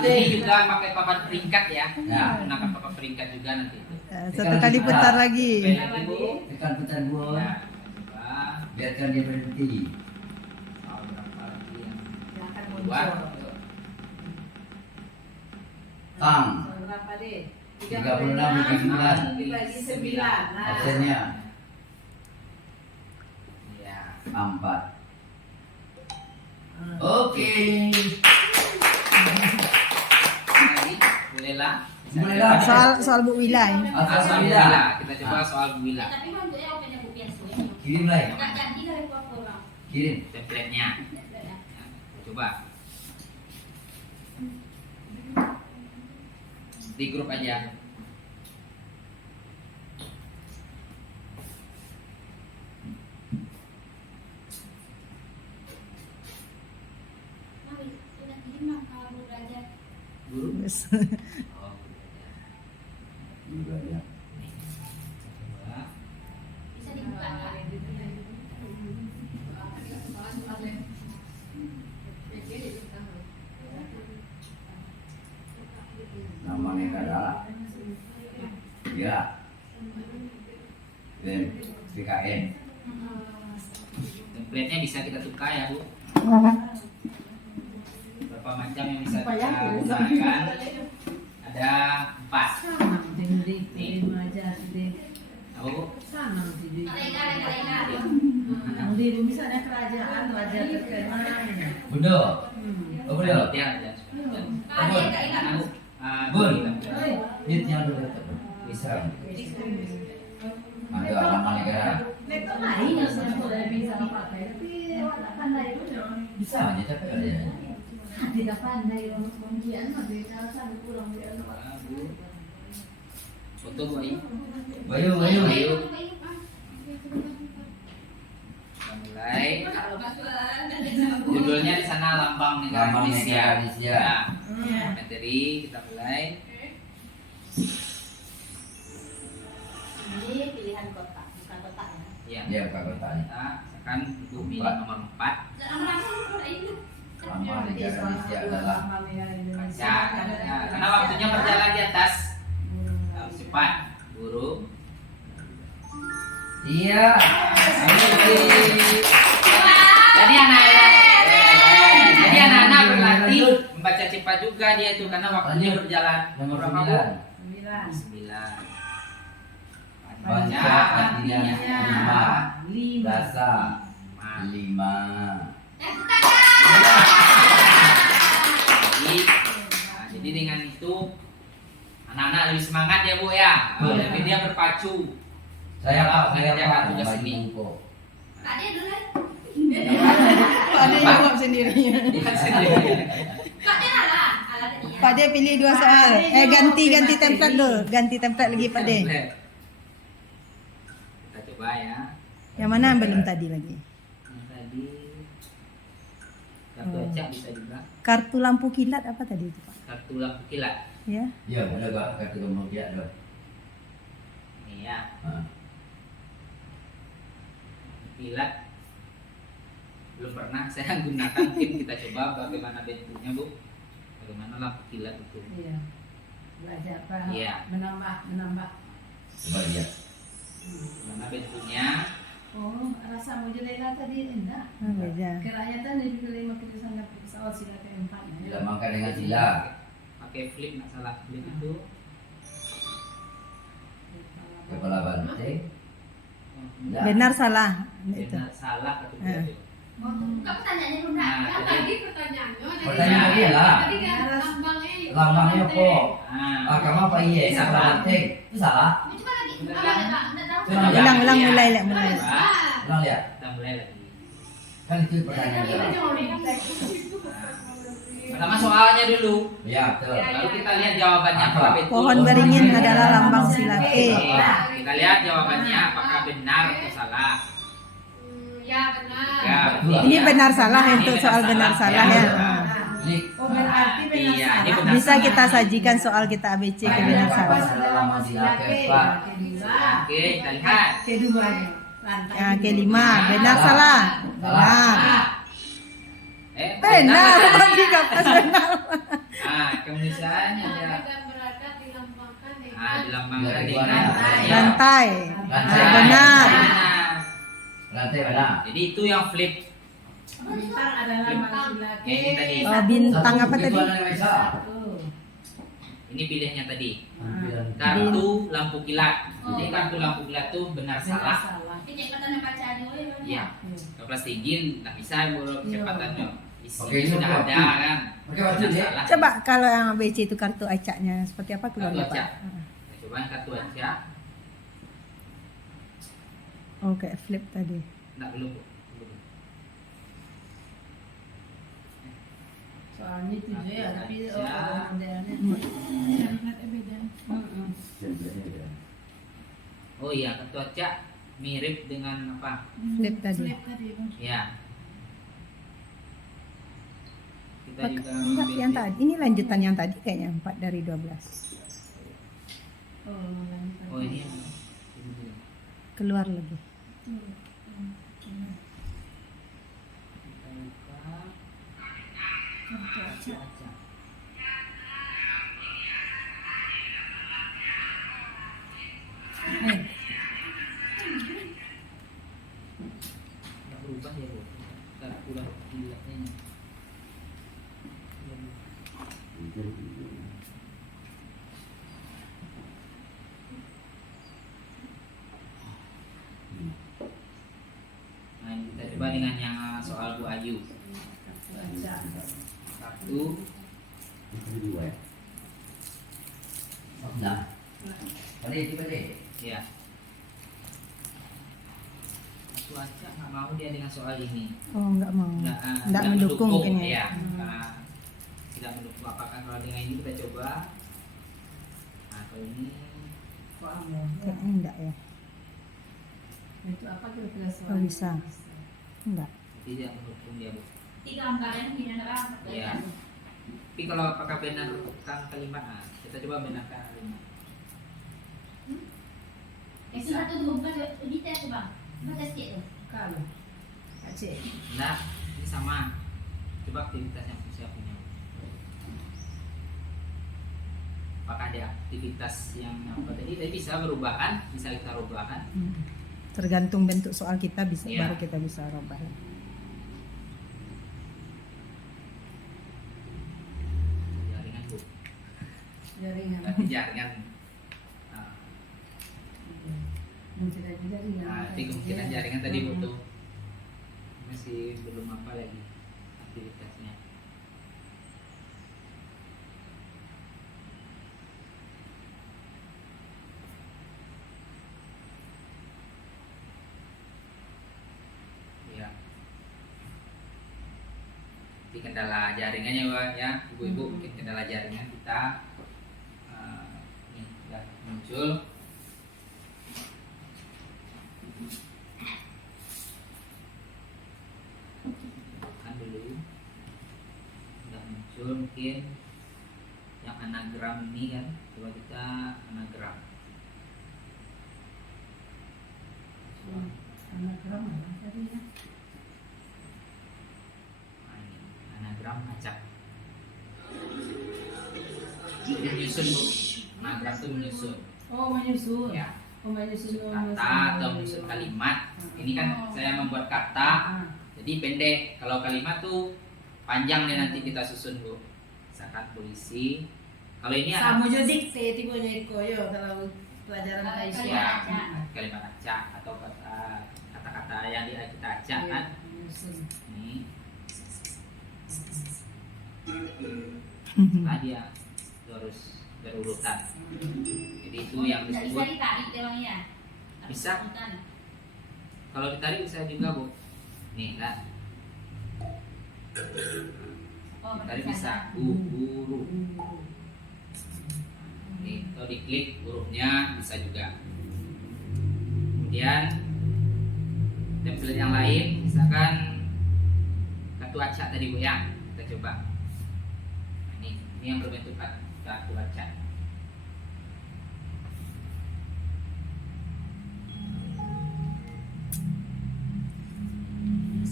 Ini juga pakai papan peringkat ya. Ya. Gunakan papan peringkat juga nanti itu. Satu kali putar lagi. Oke, lagi Bu. Tekan pencet Bun. Ya, coba. Biarkan dia berhenti. Soal berapa lagi yang Akan kedua? muncul. Tang. Berapa deh? 36 bagi 9. Dibagi 9. Nah. Offsetnya Ya. 4. Oke. Lagi, bolehlah. Bolehlah. Soal Bu Wila ini. Soal Bu Wila. Kita coba soal Bu Wila. Tapi bentuknya opennya bukan suwe. Kirim lah. Enggak ganti dari orang. Kirim. Template-nya. Ya, coba. Di grup aja. Mami, sudah kirim kalau belajar. Guru. Yes. Oh, Juga ya. coba. Bisa dibuka nggak? Namanya adalah ya. Dan PKN. Template-nya bisa kita tukar ya Bu. Berapa macam yang bisa kita gunakan? Ada 4. Tinggi aja sih. Tahu Bu? Sama sih. Kaleng. Di misalnya kerajaan raja terkenal. Budo. Oh, Budo. Dia aja. Bun. Bun. Mute-nya dulu. Bisa. Ada alamat negara. Mereka lain yang sudah bisa pakai, tapi orang pandai punya. Bisa aja tapi ada. Tidak pandai untuk pembiayaan, tapi cara pulang dia. Foto Foto Bu Ayu. Bayu. Kita mulai. Judulnya di sana lambang negara Lambang Indonesia. negara Indonesia. Nah, materi kita mulai. Ini pilihan kota, bukan kota ya. Ya. Dia buka kotaknya. Kita akan Ibu pilih nomor 4. Lambang negara Indonesia adalah Baca. Ya, karena waktunya berjalan di atas. Harus cepat. Guru. Iya. Jadi anak-anak berlatih membaca cepat juga dia tuh karena waktunya berjalan. Nomor Berapa, Bu? 9. 9. Baca artinya 5. Rasa 5. Jadi dengan itu anak-anak lebih semangat ya Bu ya. Lebih dia berpacu. Saya mengerjakan Pak tugas bagi ini. buku. Pak Ade dulu. Pak Ade jawab sendiri. Dia sendiri. Pak Ade lah. Alat tadi ya. Pak Ade pilih 2 soal. Ganti template dulu. Ganti template lagi Pak Ade. Kita coba ya. Yang mana yang belum tadi lagi? Yang tadi kartu acak bisa juga. Kartu lampu kilat apa tadi itu Pak? Kartu lampu kilat. Ya. Ya, ada Pak kartu nomor dia ada. Nih ya. Kilat belum pernah saya gunakan, mungkin kita coba bagaimana bentuknya Bu, bagaimana lampu kilat itu. Iya. Belajar apa? Iya. Menambah. Coba lihat. Bagaimana bentuknya. Oh, rasa mozzarella tadi enggak. Beda. Kiranya tadi dipilih makin sana pesawat sila keempat. Dilambangkan dengan sila. Pakai flip, nggak salah flip itu. Kepala banteng. Enggak. Benar salah. Itu. Benar salah atau Ah. tidak? Kamu pertanyaannya Bunda. Nah, Kan jadi tadi pertanyaannya. Pertanyaan dia lah. Tadi kan lambangnya. Lambangnya apa? ah, Agama apa iya? Kepala banteng. Itu salah. Coba lagi. Bener Apa kan? enggak tahu. Ulang Ya. mulai. Coba. Ulang lihat. Kita mulai lagi. Kan itu pertanyaan dia. Pertama soalnya dulu, Ya, betul. lalu kita lihat jawabannya Apa? apakah betul. Pohon beringin adalah lambang sila K. Kita lihat jawabannya apakah benar atau salah. Ya benar. Ya, betul. Ini benar salah Ini untuk soal benar salah ya. Ini Oh, berarti benar Iya, ini salah. benar Bisa salah. kita sajikan soal kita ABC ke benar salah. Lambang sila keempat. Oke, kita lihat. Keduanya. Lantai. Ya, kelima, benar salah. Benar. Benar, tapi nggak pas benar. Ah, kemudiannya ada. Dan berada dilambangkan dengan. Ah, dilambangkan Dua dengan rantai. Rantai. Rantai. Ah, benar. Benar. Rantai benar. Jadi itu yang flip. Bintang adalah maksudnya Ini tadi. Oh, bintang apa Satu tadi? buku itu yang salah. Ini pilihnya tadi. Tampilan. Kartu lampu kilat. Jadi kartu lampu kilat tuh benar salah. Ini cepetan bacaan dulu ya. Iya. Ke kelas tinggi nggak bisa bro kecepatannya. Oke, Isinya ini sudah waktu. ada kan. Oke, waktu Benar dia. salah. Coba kalau yang ABC itu kartu acaknya seperti apa keluar Kartu Pak? acak. Kita coba yang kartu acak. Oke, flip tadi. Nggak belum. Bu. Belum. Soalnya itu ya, tapi Ya. modelnya. Oh iya, kartu acak mirip dengan apa? Flip tadi. Ya. Kita Pak, juga enggak ambil yang di- tadi. Ini lanjutan yang tadi kayaknya 4 dari 12. Oh ini yang Keluar lagi. kita buka. Kartu acak. Nggak berubah ya Bu. Kartu lampu kilatnya. Nah, kita coba dengan yang soal Bu Ayu. Satu, Nah. Tadi. ya. Satu acak nggak mau dia dengan soal ini. Oh, enggak mau. Nggak Enggak mendukung mungkin ya. Ya. Tidak mendukung apakah kalau dengan ini kita coba. Nah, kalau ini Kayaknya enggak ya. Itu apa kira-kira soal? Oh, bisa. Enggak. Jadi dia menghukum dia bu. Tiga anggaran benar. Iya. Tapi kalau apakah benar tentang kalimat, nah, kita coba benarkan kalimat. Itu satu dua empat ini tes bang. Baca sikit tu. Kalau Aceh. Nah, ini sama. Coba aktivitas yang saya punya. Apakah ada aktivitas yang apa tadi? Tapi bisa berubah kan? Bisa kita rubah kan? Tergantung bentuk soal kita bisa Iya. baru kita bisa rubah. Jaringan bu. Jaringan. Berarti jaringan. Nah, Mungkin ada jaringan. tapi kemungkinan jaringan tadi butuh masih belum apa lagi aktivitasnya. Ya. Jadi kendala jaringannya Pak, ya ibu-ibu mungkin kendala jaringan kita ini sudah muncul. Kan dulu sudah muncul mungkin yang anagram ini kan, coba kita anagram. Anagram apa tadi ya? Nah, ini anagram acak. Jadi menyusun bu, anagram itu menyusun. Oh, menyusun. Ya, Oh, menyusun kata atau menyusun kalimat. Ini kan saya membuat kata, Ah, jadi pendek. Kalau kalimat tuh panjang nih nanti kita susun bu. Misalkan polisi. Kalau ini Sama je dikte tiba-tiba iko yo kalau pelajaran Aisyah. ya, kalimat acak atau kata-kata yang kita acak kan. Menyusun. Ini. Nah dia terus berurutan. Jadi itu yang Tidak bisa disebut. ditarik dia bang ya. Bisa. Kalau ditarik bisa juga bu. Nih kan. Oh, Ditarik bisa guru. Nih, kalau diklik hurufnya bisa juga. Kemudian template yang lain, misalkan kartu acak tadi bu ya, kita coba. Nah, ini yang berbentuk kartu acak.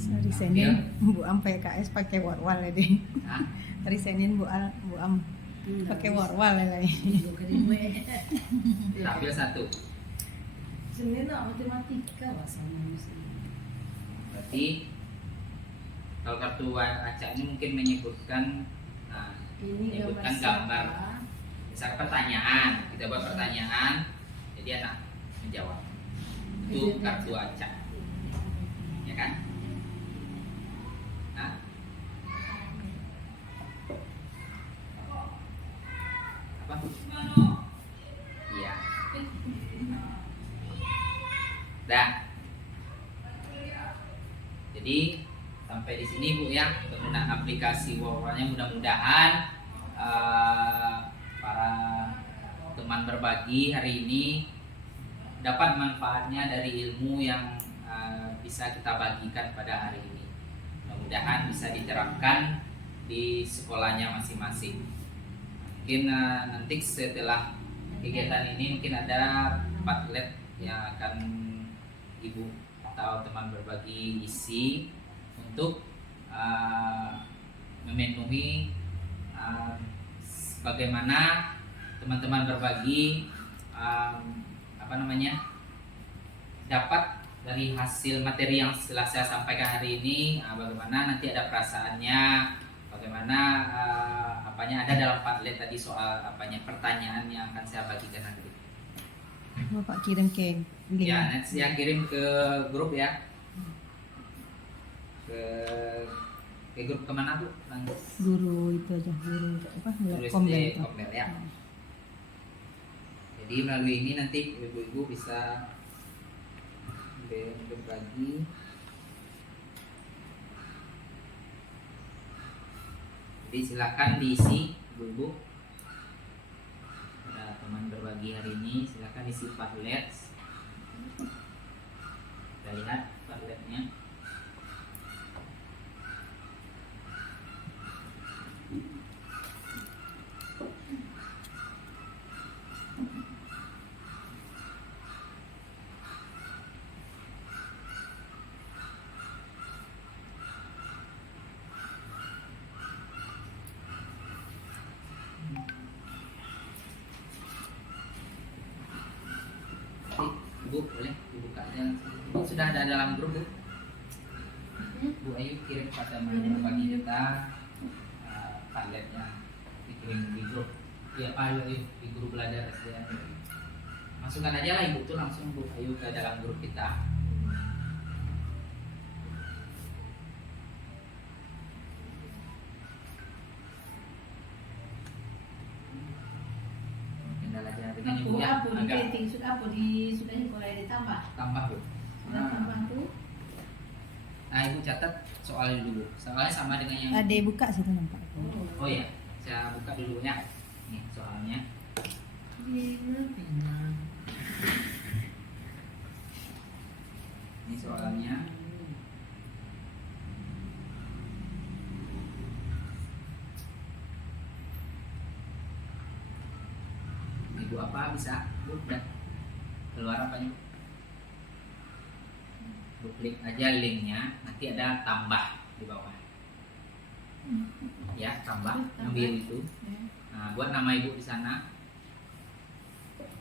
Hari Senin Bu Am PKS pakai warwal ya deh. Nah, Hari Senin Bu Am pakai warwal ya lagi. tampil satu. Sebenarnya matematika bahasanya. Berarti kalau kartu acak ini mungkin menyebutkan, nah, Ini menyebutkan gambar gambar. siapa? Misalkan pertanyaan, kita buat pertanyaan, jadi anak menjawab. Itu kartu acak, ya kan? Nah, apa? Iya. Dah. Jadi sampai di sini bu ya penggunaan aplikasi Warwalnya, mudah-mudahan para teman berbagi hari ini dapat manfaatnya dari ilmu yang bisa kita bagikan pada hari ini. Mudah-mudahan bisa diterapkan di sekolahnya masing-masing. Mungkin nanti setelah kegiatan ini mungkin ada 4 lab yang akan ibu atau teman berbagi isi untuk memenuhi bagaimana teman-teman berbagi dapat dari hasil materi yang setelah saya sampaikan hari ini, bagaimana nanti ada perasaannya, bagaimana ada dalam Padlet tadi soal pertanyaan yang akan saya bagikan nanti. Bapak kirim ke link. Ya, nanti saya kirim ke grup ya. Ke grup kemana tuh? Guru itu aja, guru apa? Tulis Komdel di itu. Komdel ya. Jadi melalui ini nanti ibu-ibu bisa berbagi. Jadi silakan diisi ibu-ibu. Ada teman berbagi pagi hari ini. Silakan isi Padlet. Kita lihat Padletnya. Bu, boleh dibuka aja. Bu, sudah ada dalam grup, Bu. Bu Ayu kirim pada menunggu pagi kita Padletnya dikirim di grup. Ya, Pak Ayu di grup belajar SDN. Masukkan aja lah Ibu tuh langsung Bu Ayu ke dalam grup kita. Kendala aja dengan Ibu ya. Apa di Agak penting sudah apa di sudahnya boleh ditambah. tambah Bu. Sudah tambah tuh. Nah, Ibu catat soalnya dulu. Soalnya sama dengan yang Ada buka situ nampak. Oh ya, saya buka dulu ya. Nih soalnya. Ini soalnya. Ibu apa bisa? Bu, udah keluar apanya? Bu klik aja linknya, nanti ada tambah di bawah. Ya, tambah, ambil itu. Nah, buat nama ibu di sana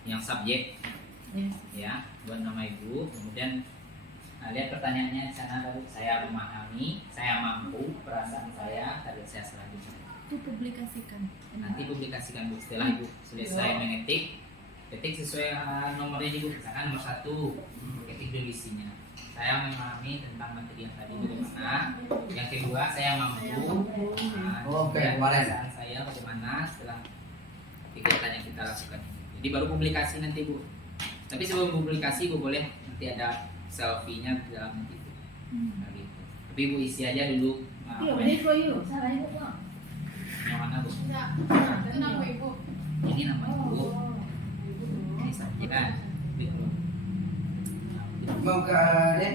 yang subjek, ya, buat nama ibu. Kemudian lihat pertanyaannya di sana. Lalu saya memahami, saya mampu, perasaan saya, target saya selanjutnya. Itu publikasikan. Nanti publikasikan Bu setelah ibu selesai mengetik, ketik sesuai nomornya ibu. Misalkan nomor 1, ketik dulu isinya. Saya memahami tentang materi yang tadi bagaimana. Yang kedua, saya mampu. Oke, dan kemarin. perasaan saya bagaimana setelah kegiatan yang kita lakukan. Jadi baru publikasi nanti Bu. Tapi sebelum publikasi Bu boleh nanti ada selfie-nya di dalam nanti itu. Nah, gitu. Tapi Bu isi aja dulu. Iya, boleh kok yuk. Salah ibu kok. Yang mana Bu? Enggak, itu nama ibu. Ini nama Ibu. Ini saja kan. Gitu. Mau ke Dek?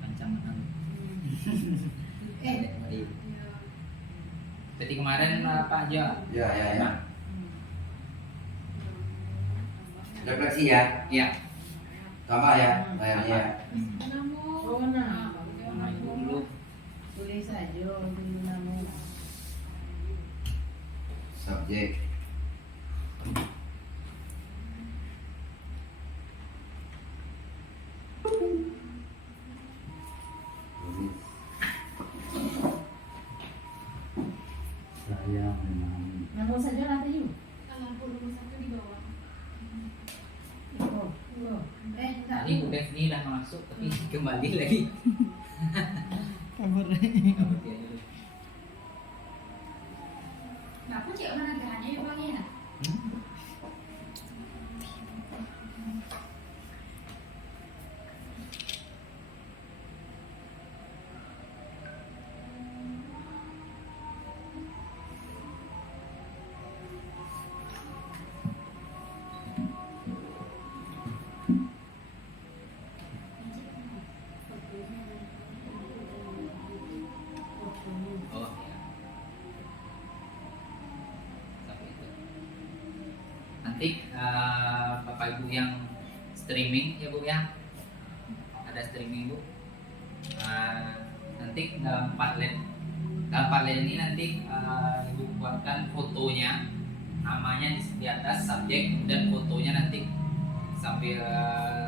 Kancang menang. Eh, Jadi kemarin apa aja? Ya, ya, ya. Refleksi ya. Iya. Tambah ya, layarnya. oh nah. Nama Ibu dulu. Tulis saja dulu nama. Subjek. Saya memahami. Nama saja nanti yuk. Lampu nomor 1 di bawah. Oh, oh. Enggak. Tadi Bu Dev ini udah masuk tapi kembali lagi. Kabur. Kabur dia dulu. Nah, aku cek mana gerahannya yuk Bang ya. Oh ya. Sampai itu. Nanti Bapak Ibu yang streaming ya Bu ya. Ada streaming Bu. Nanti dalam Padlet. Dalam Padlet ini nanti Ibu buatkan fotonya, namanya di atas subjek dan fotonya nanti sambil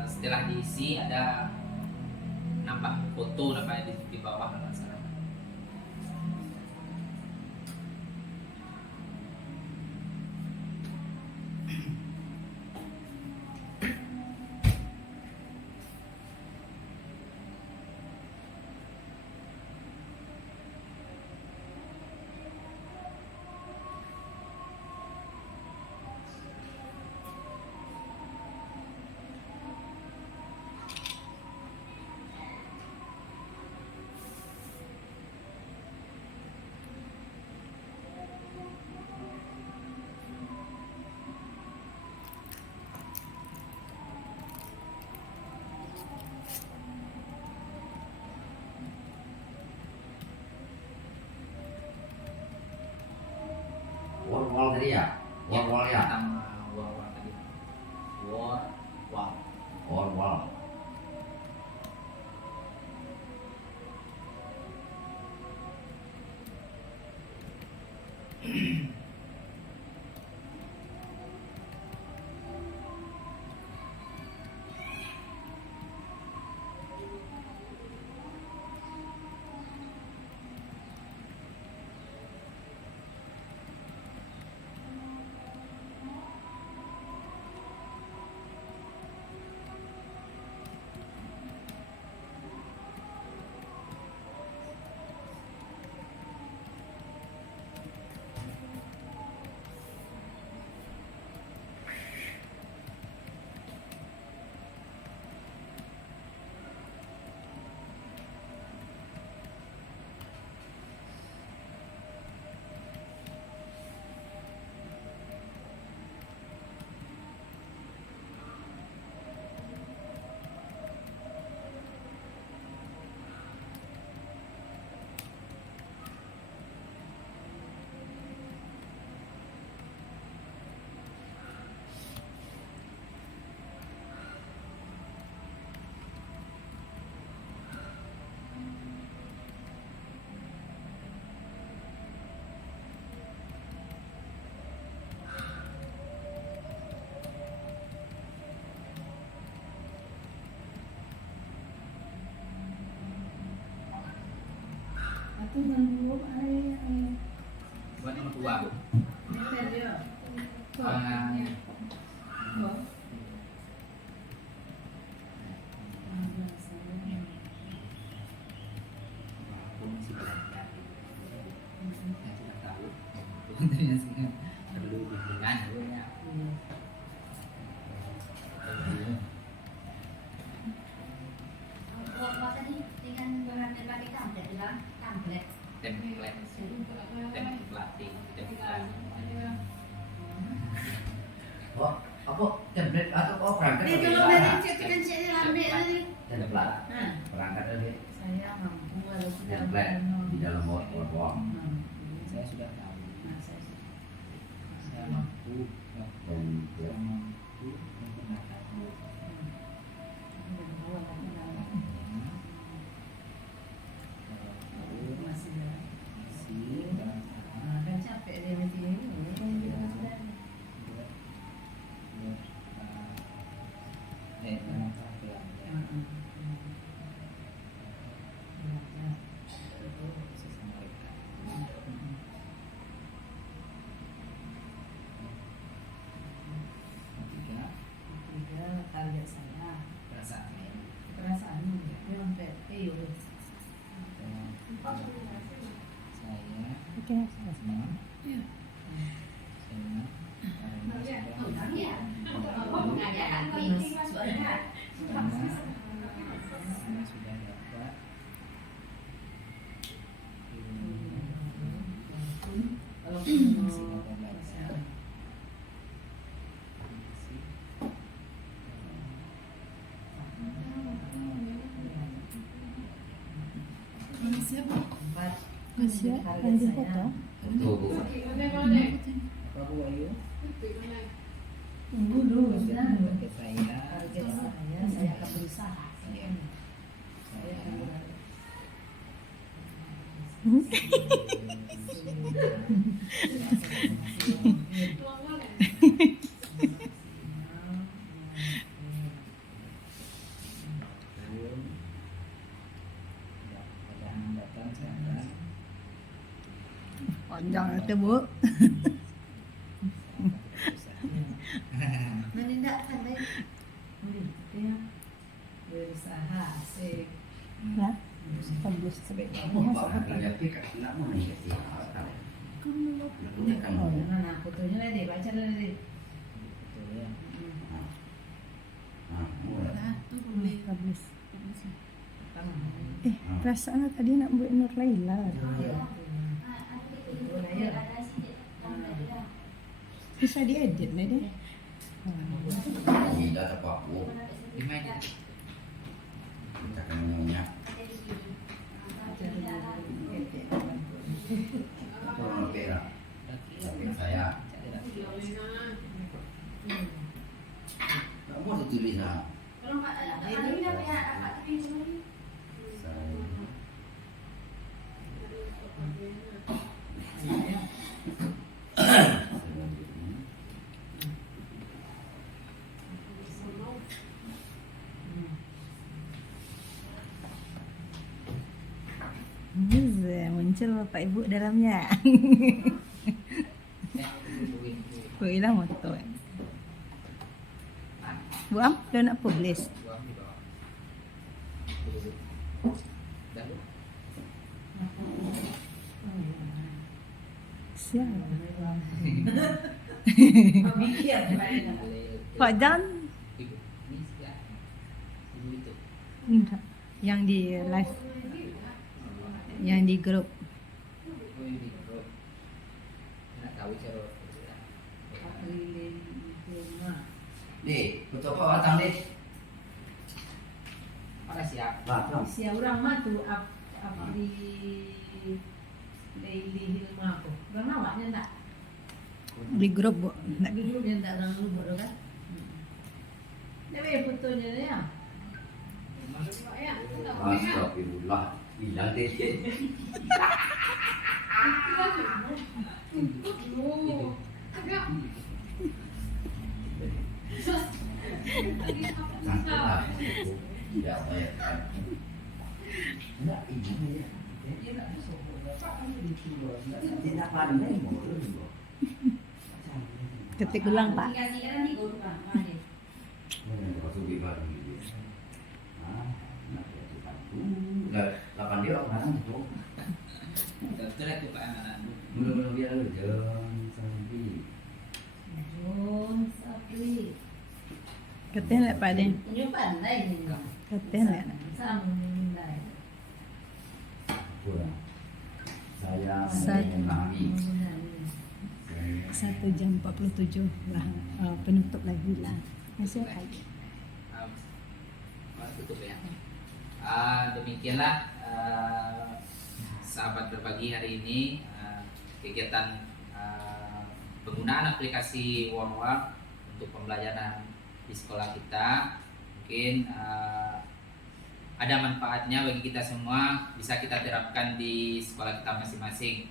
setelah diisi ada nambah foto namanya di bawah kalau nggak salah. tadi ya. Wal ya. War tadi. War. Wal. Aku nunggu ayah. Buat nomor 2, Bu. Bener dia. Aku masih belajar. Saya sudah tahu. Tentunya perlu bimbingan Bu ya. Kalau tadi dengan berarti pakai tablet bilang tablet. Template. Oh, apa template atau perangkat? Dia kalau dari cek dia ambil tadi. Template. Perangkat tadi. Saya mampu kalau sudah Template di dalam word. Saya sudah tahu. Saya Saya mampu. Saya mampu menggunakan kan capek dia mesti ini kan dia sudah target saya perasaan dia sampai Oke. kalau empat Masih target lanjut saya foto. Betul, Bu. Apa Bu Ayu? tunggu dulu sudah Target saya. target saya akan berusaha Iya. saya akan berusaha. Panjang itu, Bu. menindakkan baik dia berusaha asik Ya. Bagus. Sebaiknya Kerja pikat nak mana ya? oh mana fotonya tadi baca tadi betul ya. Bagus. pertama Perasaan tadi nak buat Nur Laila. Bisa diedit lah deh. Tidak tepat, Bu. Di mana? Kita akan menyonya. Itu oke lah. Tapi saya tulisan. Kalau nggak ada kali dah ya, kakak tapi sendiri. Muncul Bapak Ibu dalamnya. Bu hilang moto. Bu Am, udah nak publish. Siapa? Pak Jan? Enggak. Yang di live, yang di grup. Nih, foto apa batang nih? Mana siap? Batang. Si orang mah tuh di Daily Hilma aku. Bang awaknya enggak? Di grup, Bu. Nggak. Dulu dia enggak orang lu bodoh kan? Dia fotonya dia. Astagfirullah. Hilang deh. Santai. Tidak bayar. Enggak, ini ya. Tidak pandai mau. Ketik ulang, Pak. Dikasihkan nanti gue tukang. Waktu di baru gitu. Lapan dia orang itu. Betul itu Pak anak. Belum biar jangan sampai. Jom Sapri. Ketih lah Pak Den. Ini pandai nih. Ketih lah. Sama pandai. Kurang. Saya Saya- memahami. 1:47 lah. Penutup lagi lah. Masih lagi. Tutup ya. Demikianlah sahabat berbagi hari ini kegiatan penggunaan aplikasi Warwar untuk pembelajaran di sekolah kita. Mungkin ada manfaatnya bagi kita semua, bisa kita terapkan di sekolah kita masing-masing.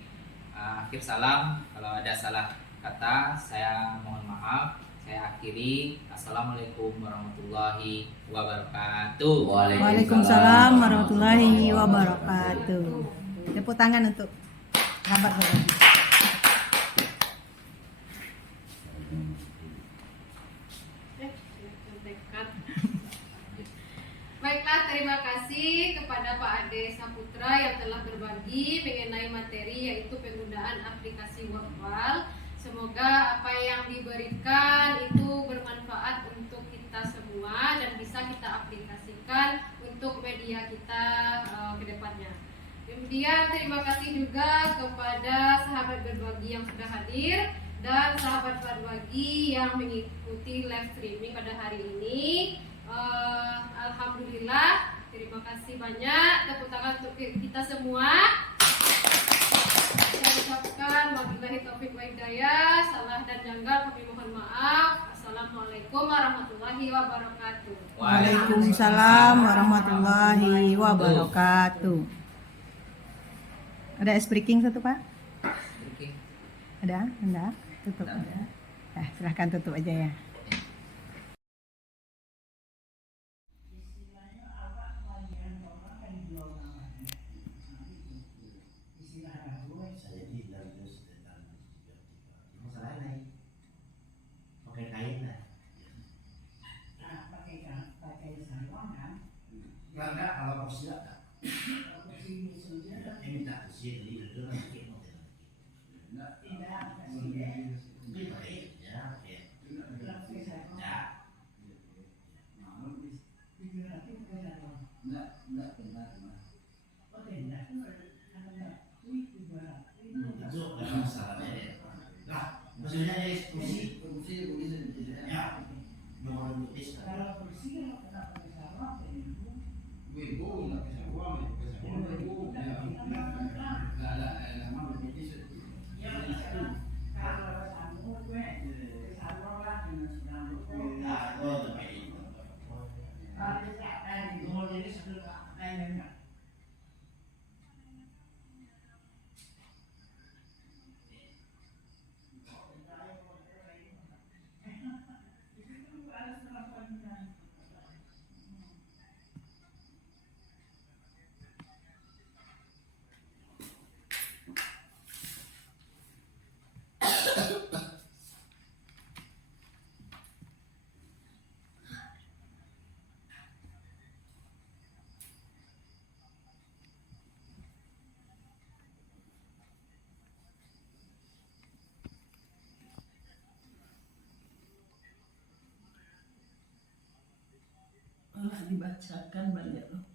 Akhir salam, kalau ada salah kata saya mohon maaf. Saya akhiri. Assalamualaikum warahmatullahi wabarakatuh. Waalaikumsalam warahmatullahi wabarakatuh. Tepuk tangan untuk sahabat berbagi. Baiklah, terima kasih kepada Pak Ade Saputra yang telah berbagi mengenai materi yaitu penggunaan aplikasi Workwal. Semoga apa yang diberikan itu bermanfaat untuk kita semua dan bisa kita aplikasikan untuk media kita ke depannya. Kemudian terima kasih juga kepada sahabat berbagi yang sudah hadir dan sahabat berbagi yang mengikuti live streaming pada hari ini. Alhamdulillah, terima kasih banyak. Tepuk tangan untuk kita semua. Saya ucapkan wabillahi taufiq wa hidayah. Salah dan janggal kami mohon maaf. Assalamualaikum warahmatullahi wabarakatuh. Waalaikumsalam warahmatullahi wabarakatuh. Ada ice breaking satu Pak? Oke. Ada? Enggak? Tutup aja. Silahkan tutup aja ya. Enggak, kalau kursi ada. Ini tak kursi ini itu lagi model. Enggak, ini baik ya, oke. Enggak benar. Itu masalahnya ya. Nah, maksudnya kursi ya. Nomor tulis. Allah dibacakan banyak loh.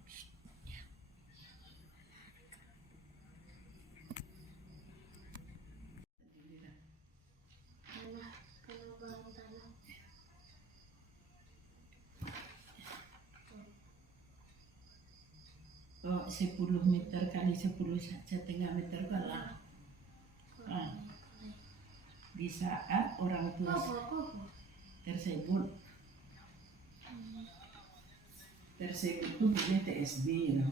Oh, 10 meter kali 10 setengah meter kalah. Di saat orang tua tersebut itu punya TSB, you know.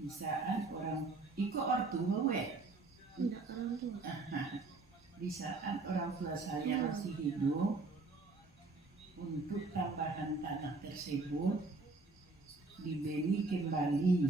Di saat orang ortu we. Di saat orang tua saya masih hidup, untuk tambahan tanah tersebut dibeli kembali